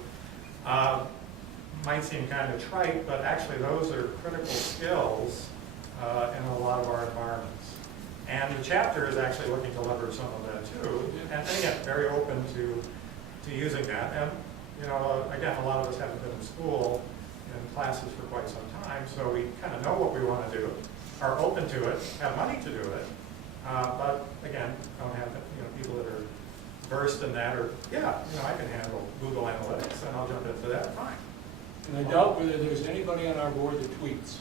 might seem kind of trite, but actually those are critical skills in a lot of our environments. And the chapter is actually looking to leverage some of that too, and again, very open to using that. And again, a lot of us haven't been in school in classes for quite some time, so we kind of know what we want to do. are open to it, have money to do it, but again, don't have, people that are versed in that, or, I can handle Google Analytics, and I'll jump into that, fine. And I doubt whether there's anybody on our board that tweets.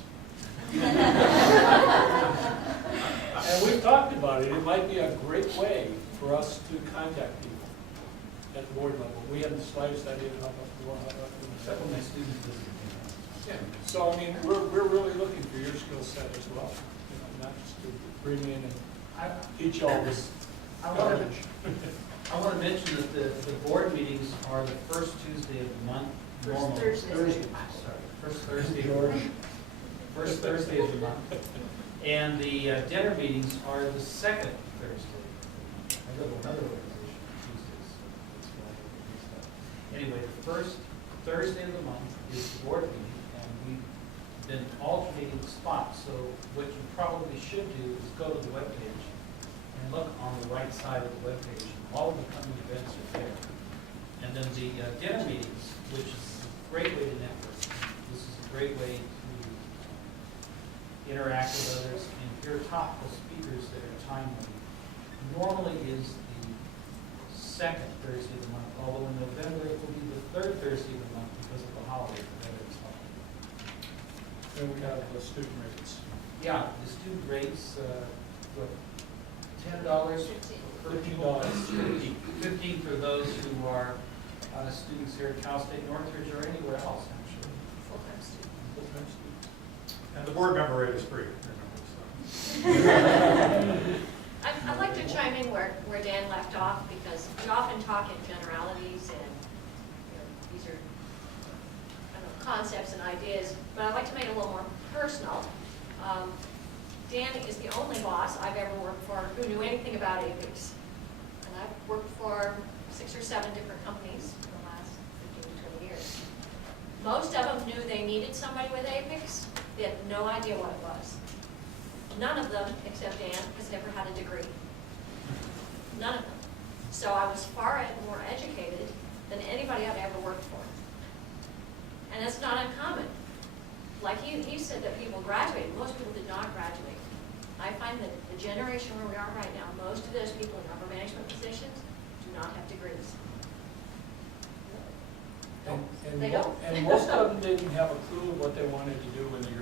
And we've talked about it. It might be a great way for us to contact people at the board level. We have the slightest idea of how much. Except when my students visit. Yeah. So, I mean, we're really looking for your skill set as well. Not just to bring in and teach all this I knowledge. want to mention that the board meetings are the first Tuesday of the month. First normally. Thursday. Sorry, first Thursday. George. First Thursday of the month. And the dinner meetings are the second Thursday. I go to another organization Tuesdays. So that's why I get mixed up. Anyway, the first Thursday of the month is the board meeting, and we've been alternating spots. So what you probably should do is go to the webpage and look on the right side of the webpage. All of the coming events are there. And then the dinner meetings, which is a great way to network. This is a great way to interact with others and hear topical speakers that are timely. Normally is the second Thursday of the month, although in November it will be the third Thursday of the month because of the holiday. The Veterans Holiday. And we have the student rates. Yeah, the student rates, what, $10 per pupil? $15. 15 for those who are students here at Cal State Northridge or anywhere else, actually. Full-time student. Full-time students. And the board member rate is free, remember, so. I'd like to chime in where Dan left off, because we often talk in generalities and, these are, concepts and ideas, but I'd like to make it a little more personal. Dan is the only boss I've ever worked for who knew anything about APICS. And I've worked for 6 or 7 different companies for the last 15 to 20 years. Most of them knew they needed somebody with APICS. They had no idea what it was. None of them, except Dan, has ever had a degree. None of them. So I was far more educated than anybody I've ever worked for. And that's not uncommon. Like he said that people graduated. Most people did not graduate. I find that the generation where we are right now, most of those people in upper management positions do not have degrees. They don't. And most of them didn't have a clue of what they wanted to do when they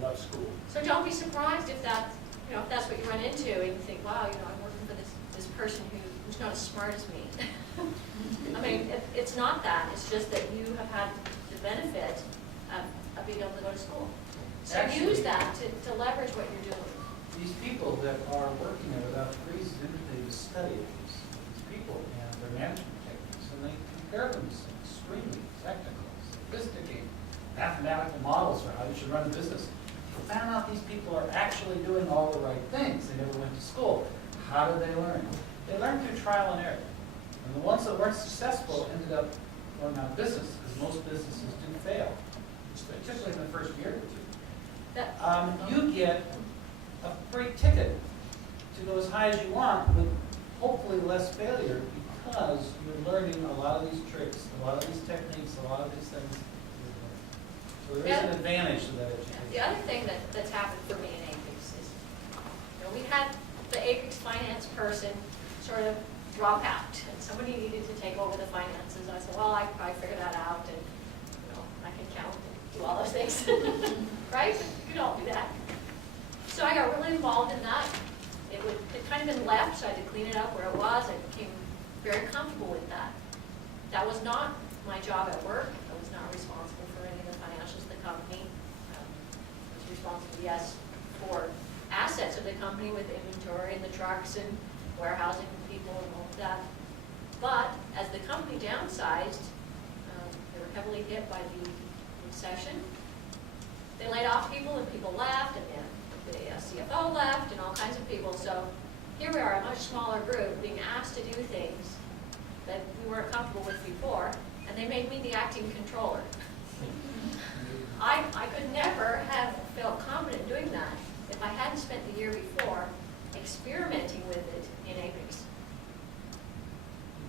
left school. So don't be surprised if that, if that's what you run into and you think, wow, I'm working for this person who's not as smart as me. I mean, it's not that. It's just that you have had the benefit of being able to go to school. So Actually, use that to leverage what you're doing. These people that are working there without degrees, they study these people and their management techniques, and they compare them to some extremely technical, sophisticated mathematical models for how you should run a business. They found out these people are actually doing all the right things. They never went to school. How did they learn? They learned through trial and error. And the ones that weren't successful ended up going out of business, because most businesses do fail, particularly in the first year or two. You get a free ticket to go as high as you want with hopefully less failure, because you're learning a lot of these tricks, a lot of these techniques, a lot of these things. So there is an advantage to that education. The other thing that's happened for me in APICS is, we had the APICS finance person sort of drop out, and somebody needed to take over the finances. I said, well, I can probably figure that out, and I can count and do all those things, right? You can all do that. So I got really involved in that. It kind of been left, so I had to clean it up where it was. I became very comfortable with that. That was not my job at work. I was not responsible for any of the financials of the company. I was responsible, yes, for assets of the company with inventory and the trucks and warehousing people and all of that. But as the company downsized, they were heavily hit by the recession. They laid off people and people left, and then the CFO left and all kinds of people. So here we are, a much smaller group, being asked to do things that we weren't comfortable with before, and they made me the acting controller. I could never have felt confident doing that if I hadn't spent the year before experimenting with it in APICS.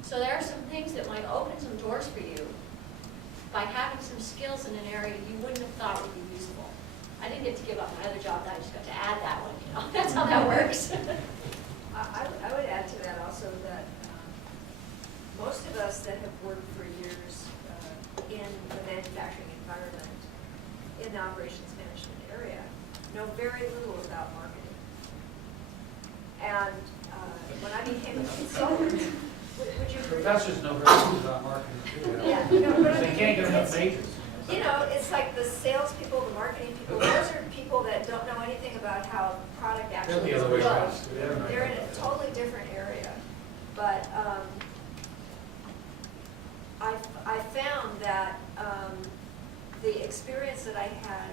So there are some things that might open some doors for you by having some skills in an area you wouldn't have thought would be useful. I didn't get to give up my other job, I just got to add that one, you know, that's how that works. I would add to that also that most of us that have worked for years in the manufacturing environment, in the operations management area, know very little about marketing. And when I became a consultant, would you agree? Professors know very little about marketing too. Yeah, you know, but I They mean, can't get enough it's- pages. You know, it's like the salespeople, the marketing people, those are people that don't know anything about how product They're actually the is other way around. built. They're in a totally different area. But I found that the experience that I had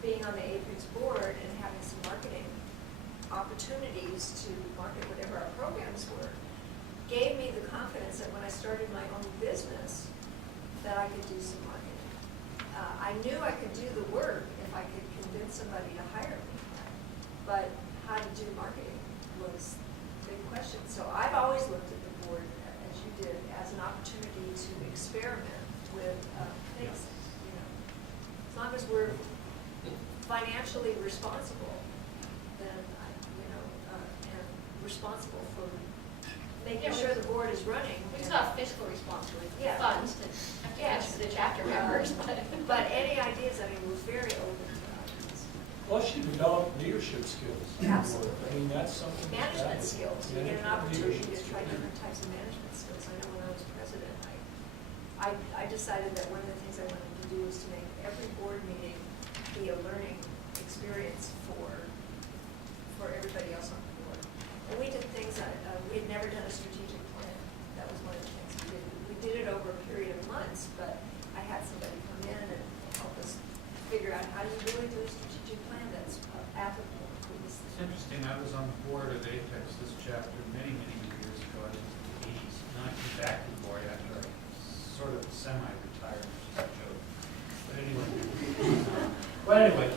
being on the APICS board and having some marketing opportunities to market whatever our programs were, gave me the confidence that when I started my own business, that I could do some marketing. I knew I could do the work if I could convince somebody to hire me, but how to do marketing was the big question. So I've always looked at the board, as you did, as an opportunity to experiment with things. You know, as long as we're financially responsible, then and responsible for making Yeah, sure the board is running. We just have fiscal responsibility for Yeah. funds to have to Yes. answer the chapter members, but. But any ideas, I mean, we're very open to ideas. Plus, you develop leadership skills. on the board. Absolutely. I mean, that's something. that's Management valuable. skills, you get an Management opportunity to leadership try skills. different types of management skills. I know when I was president, I decided that one of the things I wanted to do was to make every board meeting be a learning experience for everybody else on the board. And we did things, we had never done a strategic plan. That was one of the things we did. We did it over a period of months, but I had somebody come in and help us figure out how do you really do a strategic plan that's applicable to this. It's interesting, I was on the board of APICS, this chapter, many, many years ago, I was in the 80s. And I came back to the board after I sort of semi-retired, which is a joke. But anyway.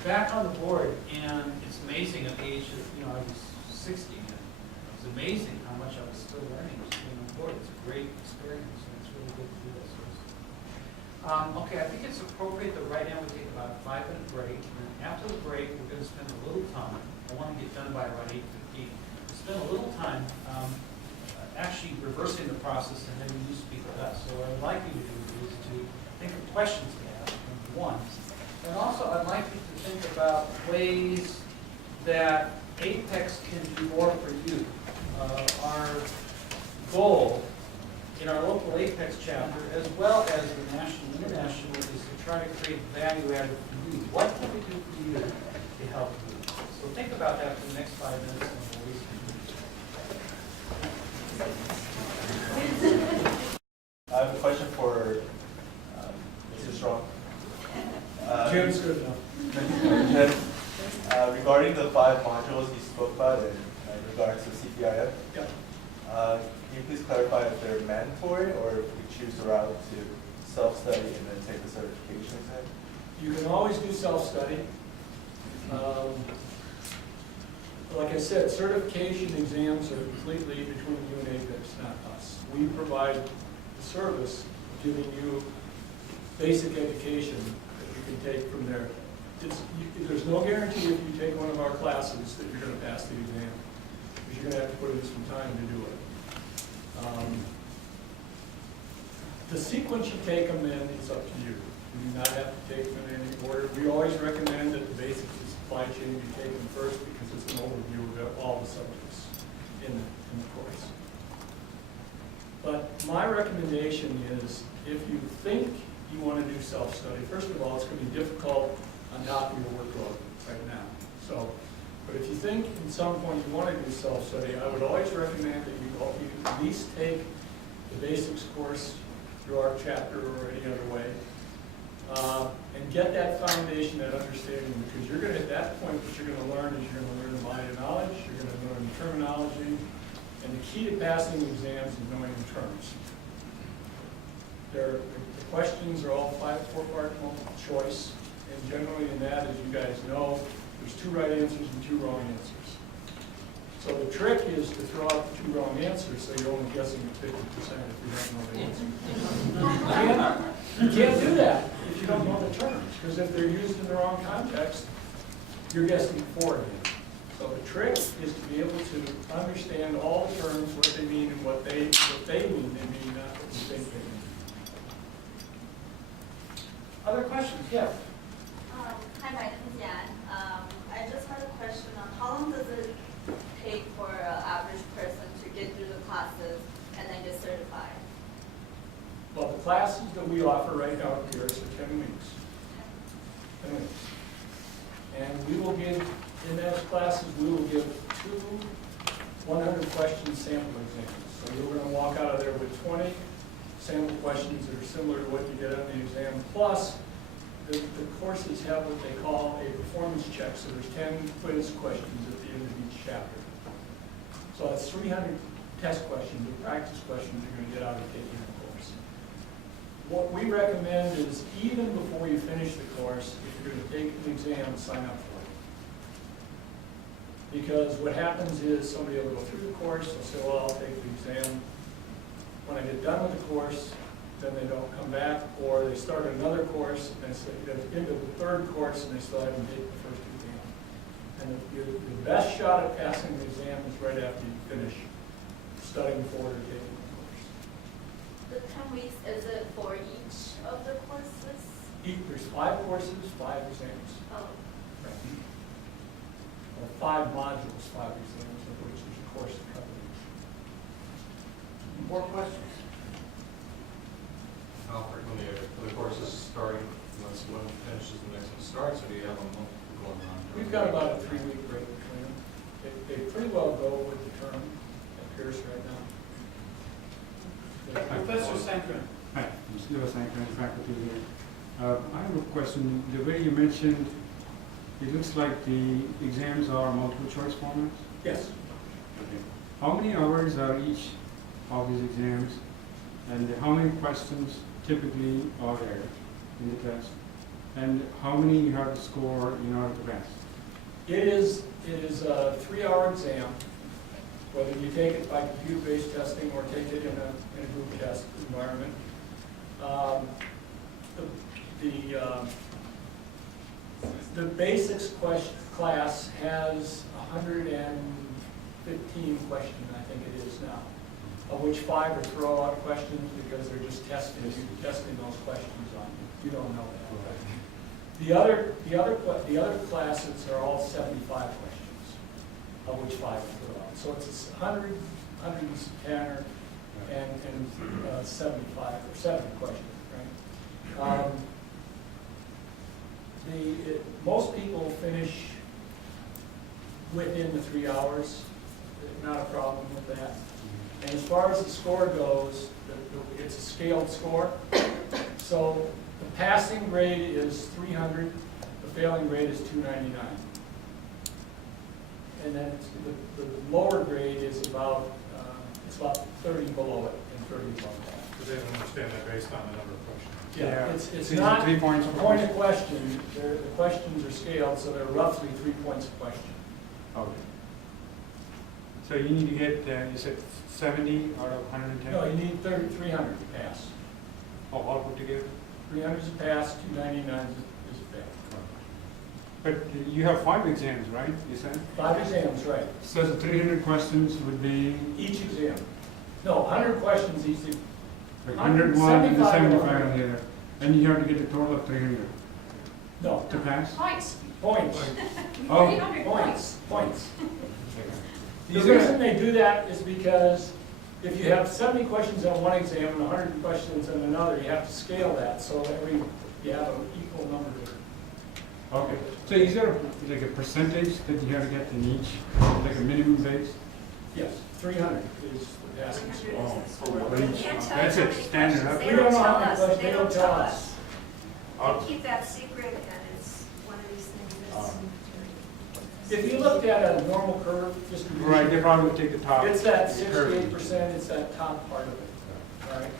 Back on the board, and it's amazing at the age of, I was 60, and it was amazing how much I was still learning just being on the board. It's a great experience, and it's really good to do this. Okay, I think it's appropriate that right now we take about a 5-minute break. And after the break, we're going to spend a little time. I want to get done by around 8:15. We'll spend a little time actually reversing the process and having you speak with us. So what I'd like you to do is to think of questions to ask, number one. And also, I'd like you to think about ways that APICS can do more for you. Our goal in our local APICS chapter, as well as the national and international, is to try to create value added for you. What can we do for you to help you? So think about that for the next 5 minutes, and we'll always I have a question for Mr. Strong. Jim's good enough. Jim, regarding the 5 modules you spoke about in regards to CPIF, Yeah. can you please clarify if they're mandatory or if we choose the route to self-study and then take the certification exam? You can always do self-study. Like I said, certification exams are completely between you and APICS, not us. We provide the service of giving you basic education that you can take from there. There's no guarantee if you take one of our classes that you're going to pass the exam, because you're going to have to put in some time to do it. The sequence you take them in is up to you. You do not have to take them in any order. We always recommend that the basics of supply chain be taken first because it's an overview of all the subjects in the course. But my recommendation is if you think you want to do self-study, first of all, it's going to be difficult on top of your workload right now. So, but if you think at some point you want to do self-study, I would always recommend that you at least take the basics course through our chapter or any other way, and get that foundation, that understanding, because you're going to, at that point, what you're going to learn is you're going to learn the body of knowledge, you're going to learn the terminology, and the key to passing exams is knowing the terms. The questions are all 4-part multiple choice, and generally in that, as you guys know, there's 2 right answers and 2 wrong answers. So the trick is to throw out the 2 wrong answers, so you're only guessing at 50% if you don't know the answer. You can't do that if you don't know the terms, because if they're used in the wrong context, you're guessing 4 again. So the trick is to be able to understand all the terms, what they mean, and what they mean. They mean not what you think they mean. Other questions? Yes. Hi, my name is Yan. I just had a question on how long does it take for an average person to get through the classes and then get certified? Well, the classes that we offer right now at APICS are 10 weeks. 10 weeks. And we will give, in those classes, we will give 2 100-question sample exams. So you're going to walk out of there with 20 sample questions that are similar to what you get on the exam. Plus, the courses have what they call a performance check. So there's 10 quiz questions at the end of each chapter. So that's 300 test questions or practice questions you're going to get out of taking the course. What we recommend is even before you finish the course, if you're going to take an exam, sign up for it. Because what happens is somebody will go through the course, they'll say, well, I'll take the exam. When I get done with the course, then they don't come back, or they start another course, and they get into the 3rd course, and they still haven't taken the first exam. And the best shot at passing the exam is right after you finish studying for it or taking the course. The 10 weeks, is it for each of the courses? There's 5 courses, 5 exams. Oh, Or 5 modules, 5 exams, of which there's a course to cover each. More questions? How frequently are the courses starting, once one finishes, the next one starts, or do you have a month going on? We've got about a 3-week break between them. They pretty well go with the term at Pierce right now. Professor Sankran. Hi, I'm Steve Sankran, faculty here. I have a question. The way you mentioned, it looks like the exams are multiple choice formats? Yes. Okay. How many hours are each of these exams? And how many questions typically are there in the test? And how many you have to score in order to pass? It is a 3-hour exam, whether you take it by computer-based testing or take it in a group test environment. The basics class has 115 questions, I think it is now, of which 5 are throw-out questions because they're just testing those questions on you. You don't know that. The other classes are all 75 questions, of which 5 are throw-out. So it's 100, 110, and 75 or 70 questions, right? Most people finish within the 3 hours. Not a problem with that. And as far as the score goes, it's a scaled score. So the passing grade is 300, the failing grade is 299. And then the lower grade is about 30 below it and 30 above that. Because they don't understand that based on the number of questions. Yeah, it's So is it not 3 points a per point of question. The questions are scaled, so they're roughly 3 points a question. Okay. So you need to get, you said 70 out of 110? No, you need 300 to pass. Oh, all put together? 300 is a pass, 299 is a fail. But you have 5 exams, right, you said? 5 exams, right. So the 300 questions would be Each exam. No, 100 questions each. like 101 and the 75 100. on the other. And you have to get a total of 300 No, to pass? Points. points, Oh. 300 points. points. The Is there- reason they do that is because if you have 70 questions on one exam and 100 questions on another, you have to scale that so you have an equal number there. Okay. So is there like a percentage that you have to get in each, like a minimum base? Yes, 300 is the passing score. Oh, For They each. Can't tell That's you it, how many standard questions. up. They We don't don't know tell how many us. questions, They they don't don't tell tell us. us. They keep that secret, and it's one of these things that's. If you looked at a normal curve distribution. Right, they probably would take the top. It's that curve. 68%, it's that top part of it, all right?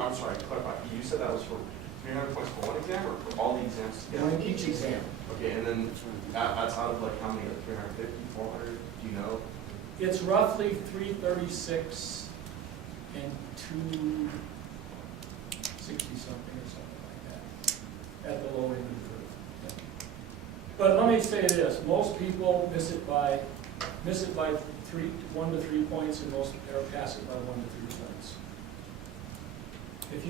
I'm sorry, clarify, you said that was for 300 points for one exam or for all the exams together? Each exam. Okay, and then that's out of like how many, like 350, 400, do you know? It's roughly 336 and 260 something or something like that, at the low end of the curve. Yeah. But let me say this, most people miss it by 1 to 3 points, and most pass it by 1 to 3 points. If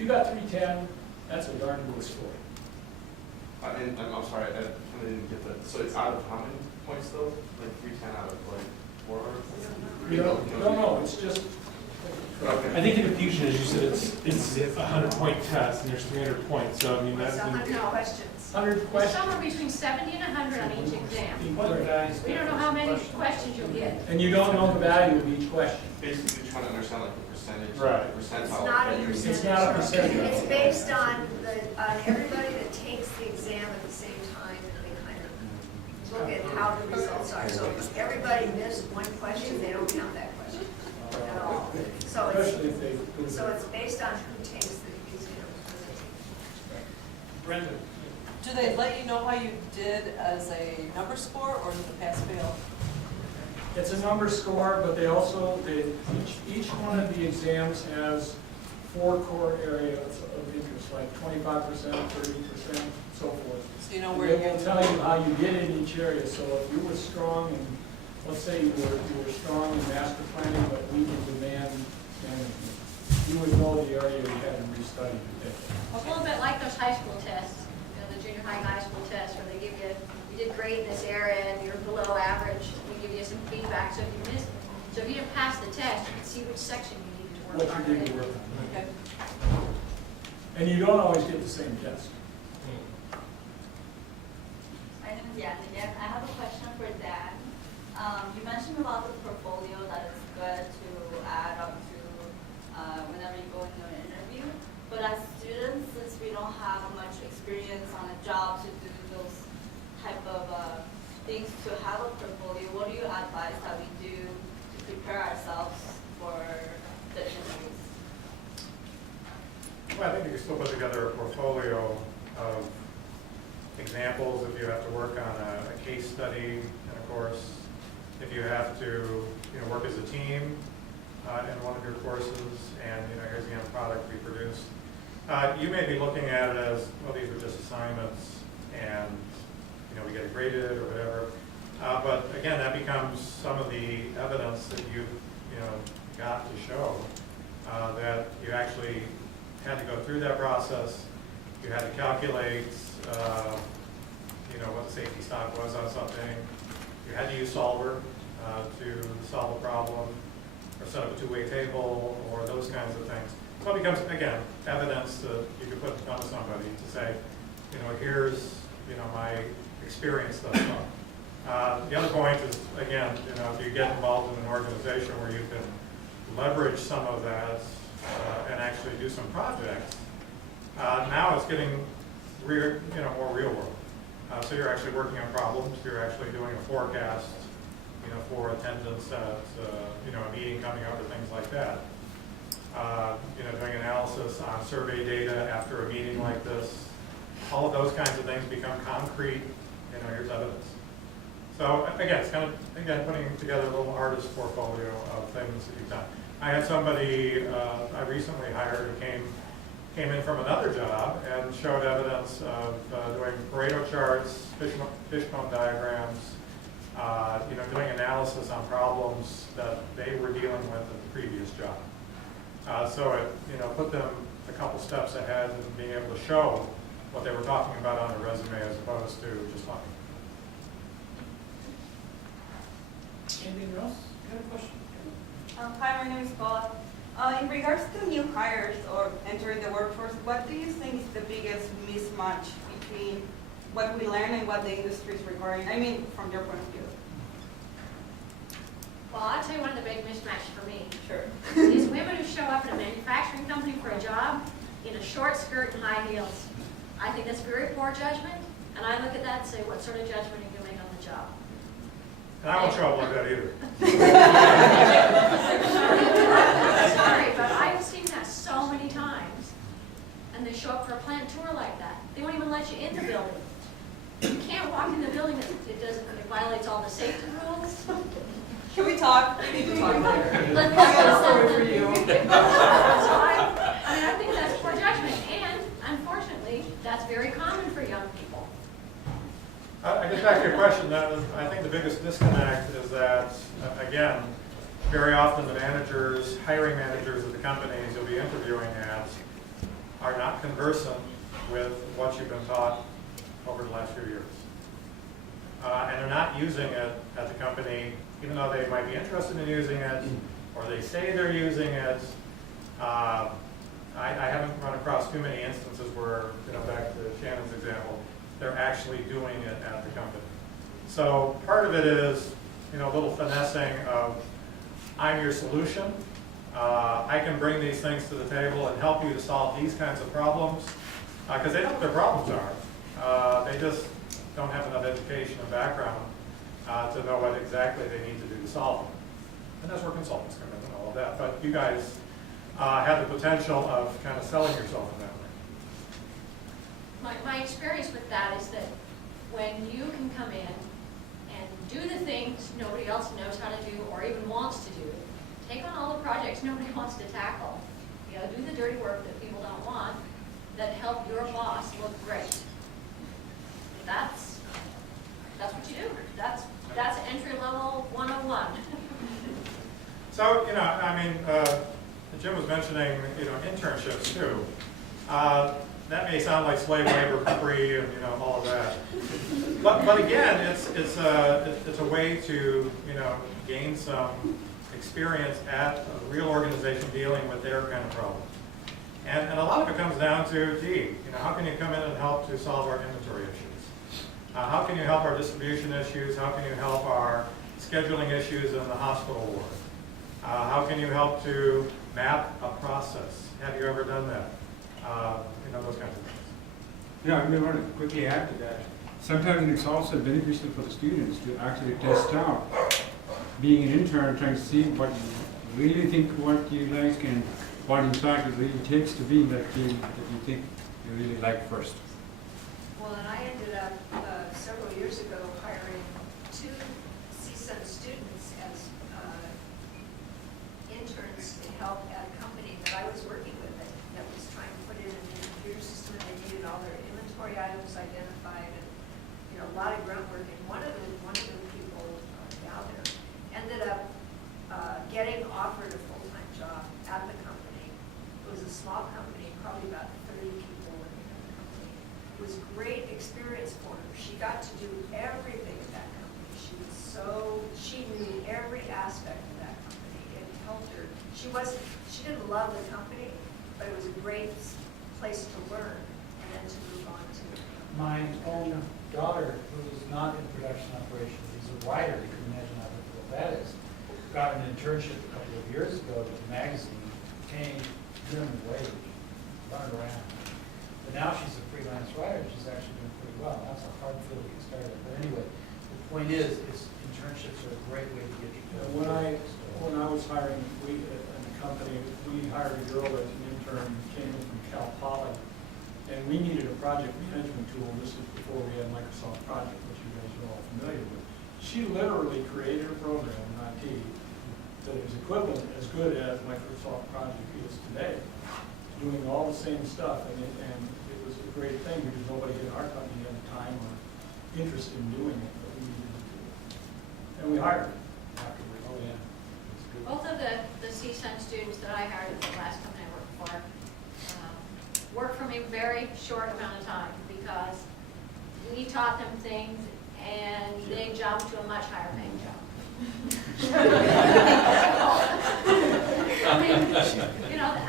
you got 310, that's a darn good score. And I'm sorry, I kind of didn't get that. So it's out of how many points though? Like 310 out of like 400? No, it's just. Okay. I think the confusion is you said it's a 100-point test and there's 300 points, so I mean It's that's. 100 questions. 100 It's questions. somewhere between 70 and 100 on each exam. Right. We don't know how many questions you'll get. And you don't know the value of each question. Basically trying to understand like the percentage, Right. percentile. It's not a that you- percentage. It's not a percentage. It's based on everybody that takes the exam at the same time, and they kind of look at how the results are. So if everybody missed one question, they don't count that question at all. So Especially if they. it's based on who takes the exam. Brenda. Do they let you know how you did as a number score, or is it a pass-fail? It's a number score, but they also, each one of the exams has 4 core areas of interest, like 25%, 30%, so forth. So you know where They you're. will tell you how you did in each area. So if you were strong in, let's say you were strong in master planning, but weak in demand management, you would know the area you had to restudy to take. It's a little bit like those high school tests, the junior high school tests, where they give you did great in this area and you're below average. We give you some feedback. So if you missed, so if you didn't pass the test, you can see which section you needed to work on. What you need to work on. Okay. And you don't always get the same test. My name is Yan again. I have a question for Dan. You mentioned about the portfolio that is good to add up to whenever you go into an interview. But as students, since we don't have much experience on a job to do those type of things to have a portfolio, what do you advise that we do to prepare ourselves for the interviews? Well, I think you can still put together a portfolio of examples if you have to work on a case study in a course, if you have to work as a team in one of your courses, and here's the end product we produced. You may be looking at it as, well, these are just assignments, and we get it graded or whatever. But again, that becomes some of the evidence that you got to show that you actually had to go through that process. You had to calculate, what the safety stock was on something. You had to use Solver to solve a problem, or set up a two-way table, or those kinds of things. So it becomes, again, evidence that you could put in front of somebody to say, here's, my experience thus far. The other point is, again, if you get involved in an organization where you can leverage some of that and actually do some projects, now it's getting more real world. So you're actually working on problems. You're actually doing a forecast, for attendance at a meeting coming up or things like that. Doing analysis on survey data after a meeting like this. All of those kinds of things become concrete. Here's evidence. So again, it's kind of putting together a little artist portfolio of things that you've done. I had somebody I recently hired who came in from another job and showed evidence of doing Pareto charts, fishbone diagrams, doing analysis on problems that they were dealing with at the previous job. So it put them a couple steps ahead in being able to show what they were talking about on a resume as opposed to just talking. Anything else? You got a question? Hi, my name is Paula. In regards to new hires or entering the workforce, what do you think is the biggest mismatch between what we learn and what the industry is requiring? I mean, from your point of view. Well, I'll tell you one of the big mismatches for me. Sure. These women who show up in a manufacturing company for a job in a short skirt and high heels. I think that's very poor judgment, and I look at that and say, what sort of judgment are you going to make on the job? And I won't show up like that either. Sorry, but I've seen that so many times. And they show up for a plant tour like that. They won't even let you in the building. Can we talk? We need to talk later. Let me I got a story for you. So I think that's poor judgment, and unfortunately, that's very common for young people. I get back to your question, I think the biggest disconnect is that, again, very often the managers, hiring managers of the companies you'll be interviewing at are not conversant with what you've been taught over the last few years. And they're not using it at the company, even though they might be interested in using it, or they say they're using it. I haven't run across too many instances where, back to Shannon's example, they're actually doing it at the company. So part of it is, a little finessing of, I'm your solution. I can bring these things to the table and help you to solve these kinds of problems, because they know what their problems are. They just don't have enough education and background to know what exactly they need to do to solve them. And that's where consultants come in and all of that. But you guys have the potential of kind of selling yourself in that way. My experience with that is that when you can come in and do the things nobody else knows how to do or even wants to do, take on all the projects nobody wants to tackle, do the dirty work that people don't want, that help your boss look great. That's what you do. That's entry level 101. So, Jim was mentioning, internships too. That may sound like slave labor for free and, all of that. But again, it's a way to, gain some experience at a real organization dealing with their kind of problem. And a lot of it comes down to, how can you come in and help to solve our inventory issues? How can you help our distribution issues? How can you help our scheduling issues in the hospital ward? How can you help to map a process? Have you ever done that? Those kinds of things. Yeah, I want to quickly add to that. Sometimes it's also beneficial for the students to actually test out being an intern, trying to see what you really think, what you like, and what in fact it really takes to be in that field that you think you really like first. Well, and I ended up several years ago hiring 2 CSUN students as interns to help at a company that I was working with that was trying to put in a new computer system, and they needed all their inventory items identified, and a lot of grunt work. And one of the people down there ended up getting offered a full-time job at the company. It was a small company, probably about 30 people working at the company. It was a great experience for her. She got to do everything at that company. She knew every aspect of that company. It helped her. She didn't love the company, but it was a great place to learn and then to move on to. My own daughter, who is not in production operations, is a writer. You can imagine how difficult that is. Got an internship a couple of years ago with a magazine, paying minimum wage, running around. But now she's a freelance writer. She's actually doing pretty well. That's a hard field to get started. But anyway, the point is internships are a great way to get your foot. When I was hiring, in the company, we hired a girl as an intern, came in from Cal Poly, and we needed a project management tool. This was before we had Microsoft Project, which you guys are all familiar with. She literally created a program in IT that is equivalent, as good as Microsoft Project is today, doing all the same stuff, and it was a great thing because nobody in our company had the time or interest in doing it, but we needed to do it. And we hired her afterwards. Oh, yeah. Both of the CSUN students that I hired at the last company I worked for worked for me a very short amount of time because we taught them things and they jumped to a much higher paying job.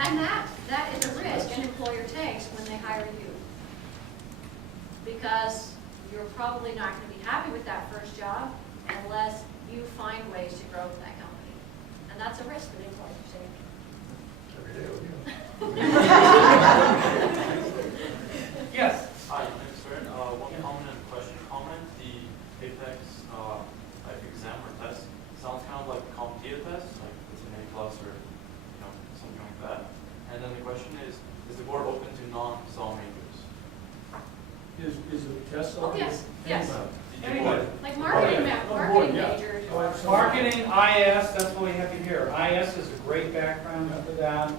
And that is a risk an employer takes when they hire you. Because you're probably not going to be happy with that first job unless you find ways to grow with that company. And that's a risk that employers take. Yes. Hi, my name is Fern. One comment and question. Comment, the APICS exam or test sounds kind of like a competitive test, like it's an A plus or something like that. And then the question is the board open to non-SAL majors? Is the test? Oh, yes, yes. Did you Anybody. Like marketing yeah. marketing Yeah. majors. Oh, or- absolutely. chain, IS, that's what we have you here. IS is a great background for that.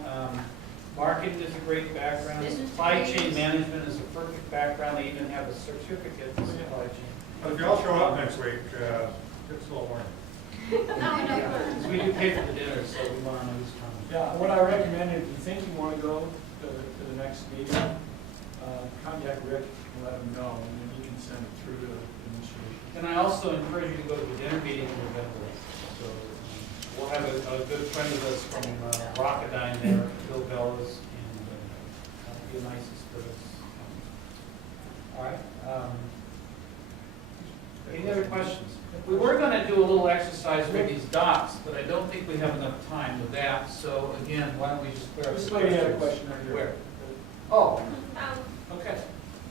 Marketing is a great background. Business Supply chain degrees. management is a perfect background. They even have a certificate in supply chain. But if you all show up next week, it's a little more. Because we do pay for the dinner, so we want to know who's coming. Yeah, what I recommend, if you think you want to go to the next meeting, contact Rick and let him know, and then he can send it through to the administration. And I also encourage you to go to the dinner meeting in November. So we'll have a good friend of us from Rocketdyne there, Bill Bellows, and that'll be a nice experience. All right. Any other questions? We were going to do a little exercise with these docs, but I don't think we have enough time with that. So again, why don't we just clear up This the lady had a questions? question right here. Where? Oh, Um, okay.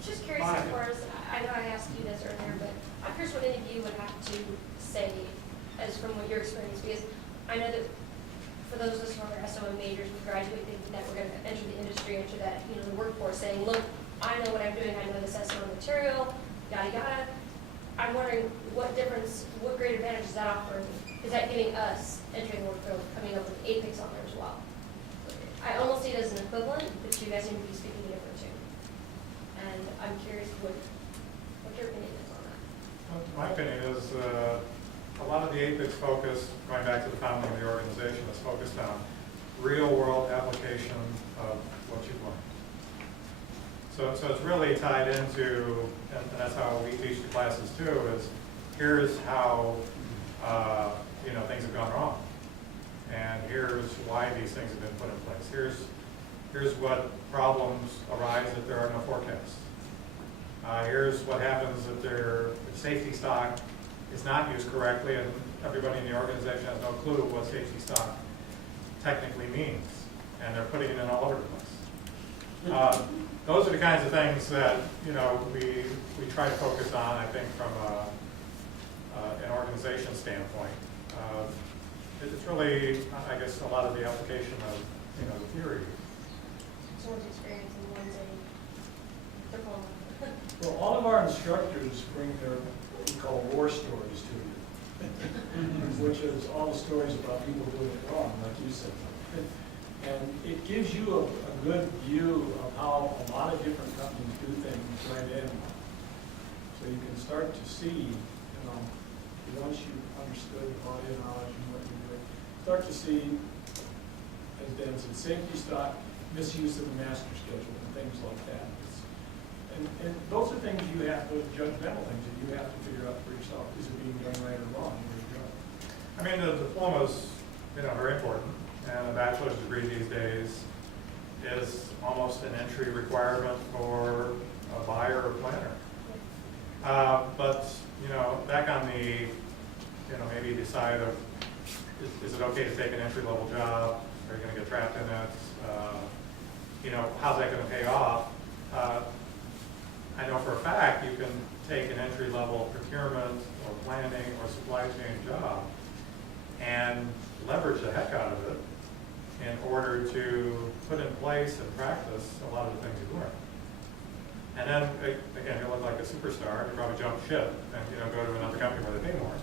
Just curious as far as, I know I asked you this earlier, but I'm curious what any of you would have to say as from what your experience, because I know that for those of us who are SOM majors, we graduate thinking that we're going to enter the industry, enter that, the workforce, saying, look, I know what I'm doing, I know this SOM material, yada, yada. I'm wondering what difference, what great advantage is that offering? Is that giving us entering the workforce, coming up with APICS on there as well? I almost see it as an equivalent, but you guys seem to be speaking different too. And I'm curious what your opinion is on that. My opinion is a lot of the APICS focus, going back to the founding of the organization, is focused on real-world application of what you've learned. So it's really tied into, and that's how we teach the classes too, is here's how things have gone wrong. And here's why these things have been put in place. Here's what problems arise if there are no forecasts. Here's what happens if their safety stock is not used correctly and everybody in the organization has no clue what safety stock technically means. And they're putting it in all over the place. Those are the kinds of things that we try to focus on, I think, from an organization standpoint. It's really, I guess, a lot of the application of the theory. Someone's experience and one's a diploma. Well, all of our instructors bring their, what we call war stories to you, which is all the stories about people doing it wrong, like you said. And it gives you a good view of how a lot of different companies do things right in. So you can start to see, once you've understood body knowledge and what you're doing, start to see, as Dan said, safety stock, misuse of the master schedule, and things like that. And those are things you have to, judgmental things that you have to figure out for yourself. Is it being done right or wrong? Where you go. I mean, the diplomas, very important. And a bachelor's degree these days is almost an entry requirement for a buyer or planner. But back on the, maybe decide of, is it okay to take an entry-level job? Are you going to get trapped in it? How's that going to pay off? I know for a fact you can take an entry-level procurement or planning or supply chain job and leverage the heck out of it in order to put in place and practice a lot of the things you learn. And then, again, you look like a superstar, and you probably jump ship and go to another company where they pay more.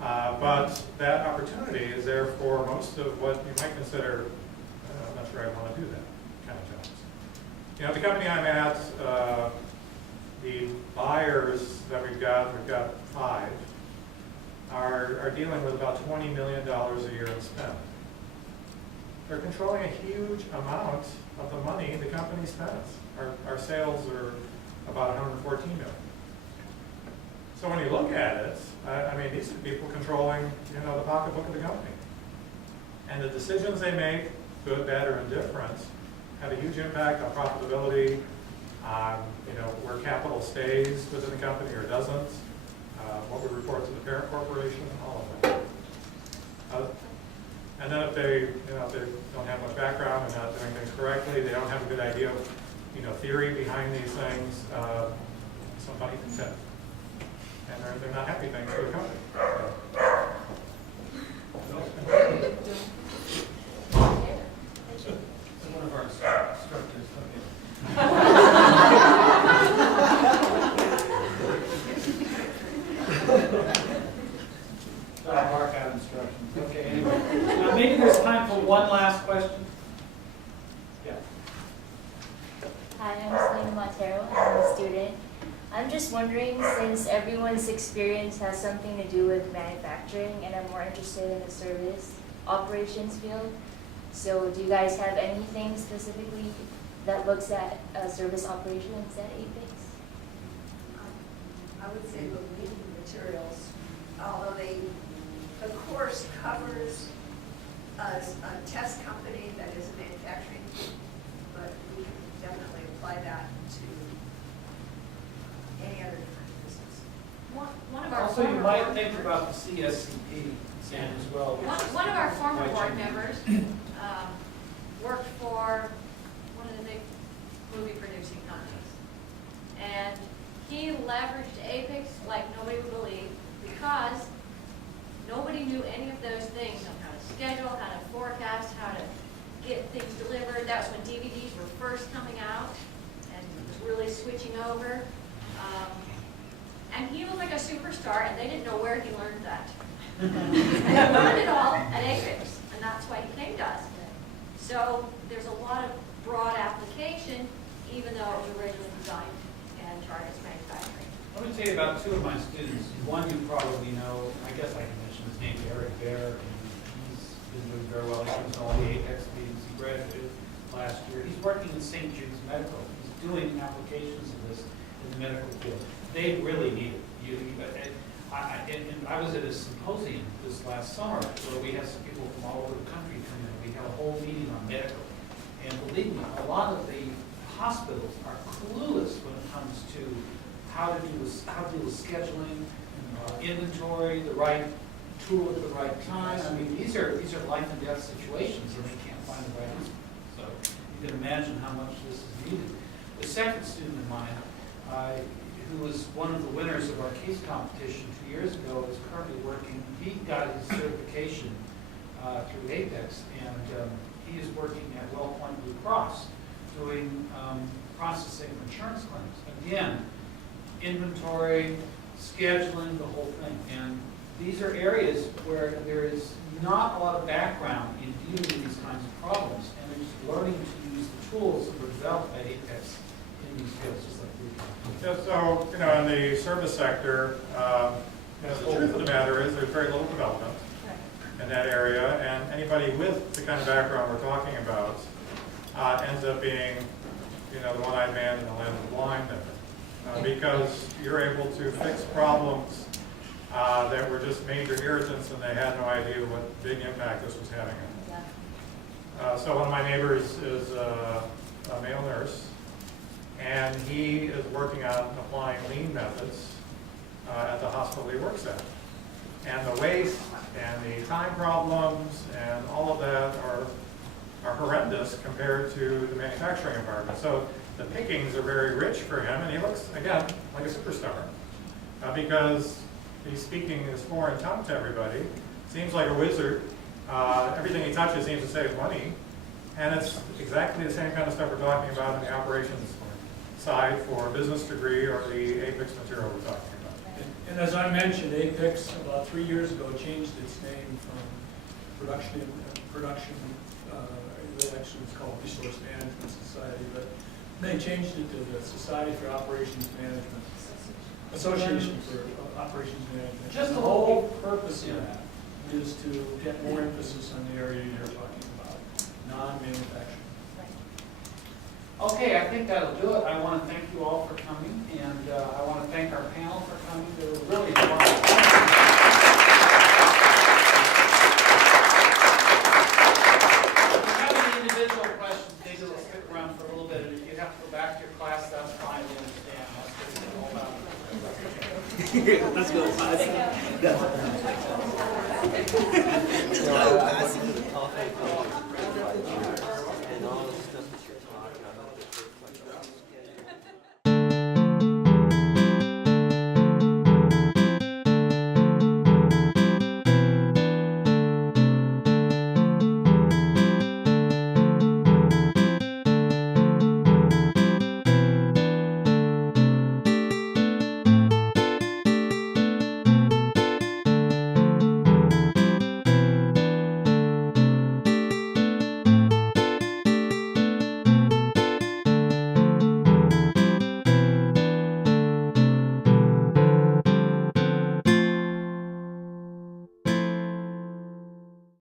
But that opportunity is there for most of what you might consider, I'm not sure I want to do that kind of jobs. The company I'm at, the buyers that we've got 5, are dealing with about $20 million a year in spend. They're controlling a huge amount of the money the company spends. Our sales are about $114 million. So when you look at it, I mean, these are people controlling, the pocketbook of the company. And the decisions they make, good, bad, or indifferent, have a huge impact on profitability, on, where capital stays within the company or doesn't, what we report to the parent corporation, all of that. And then if they don't have much background and not doing things correctly, they don't have a good idea of, theory behind these things, somebody can tip. And they're not happy things for the company. One of our instructors. Mark out instructor. questions. Okay, anyway. Maybe there's time for one last question. Yeah. Hi, I'm Selena Montero. I'm a student. I'm just wondering, since everyone's experience has something to do with manufacturing, and I'm more interested in the service operations field, so do you guys have anything specifically that looks at service operations at APICS? I would say the leading materials, although the course covers a test company that is a manufacturing, but we can definitely apply that to any other kind of business. One of our Also, you former might board think members- about the CSCP exam as well. One of our former Might board change. members worked for one of the big movie producing companies. And he leveraged APICS like nobody would believe, because nobody knew any of those things on how to schedule, how to forecast, how to get things delivered. That was when DVDs were first coming out and it was really switching over. And he was like a superstar, and they didn't know where he learned that. And he learned it all at APICS, and that's why he came to us. So there's a lot of broad application, even though it was originally designed and targets manufacturing. Let me tell you about two of my students. One you probably know, I guess I can mention his name, Eric Bear, and he's been doing very well. He comes to all the APEX meetings. He graduated last year. He's working in St. Jude's Medical. He's doing applications of this in the medical field. They really need it. I was at a symposium this last summer where we had some people from all over the country come in. We had a whole meeting on medical. And believe me, a lot of the hospitals are clueless when it comes to how to deal with scheduling, inventory, the right tool at the right time. I mean, these are life and death situations, and they can't find the right answer. So you can imagine how much this is needed. The second student of mine, who was one of the winners of our case competition 2 years ago, is currently working. He got his certification through APEX, and he is working at WellPoint Blue Cross doing processing of insurance claims. Again, inventory, scheduling, the whole thing. And these are areas where there is not a lot of background in dealing with these kinds of problems, and they're just learning to use the tools that were developed by APEX in these fields, just like we do. Yeah, so, in the service sector, the truth of the matter is there's very little development in that area, and anybody with the kind of background we're talking about ends up being, the one-eyed man in the land of the blind there, because you're able to fix problems that were just major irritants, and they had no idea what big impact this was having on them. So one of my neighbors is a male nurse, and he is working on applying lean methods at the hospital he works at. And the waste and the time problems and all of that are horrendous compared to the manufacturing environment. So the pickings are very rich for him, and he looks, again, like a superstar because he's speaking his foreign tongue to everybody, seems like a wizard. Everything he touches seems to save money, and it's exactly the same kind of stuff we're talking about in the operations side for a business degree or the APICS material we're talking about. And as I mentioned, APICS about 3 years ago changed its name from production, actually it's called Resource Management Society, but they changed it to the Society for Operations Management, Association for Operations Management. Just the a whole little- purpose of that is to get more emphasis on the area you're talking about, non-manufacturing. Okay, I think that'll do it. I want to thank you all for coming, and I want to thank our panel for coming. They were really fun. If you have any individual questions, maybe we'll stick around for a little bit. And if you have to go back to your class, that's fine. We understand. That's what it's all about. Let's go. That's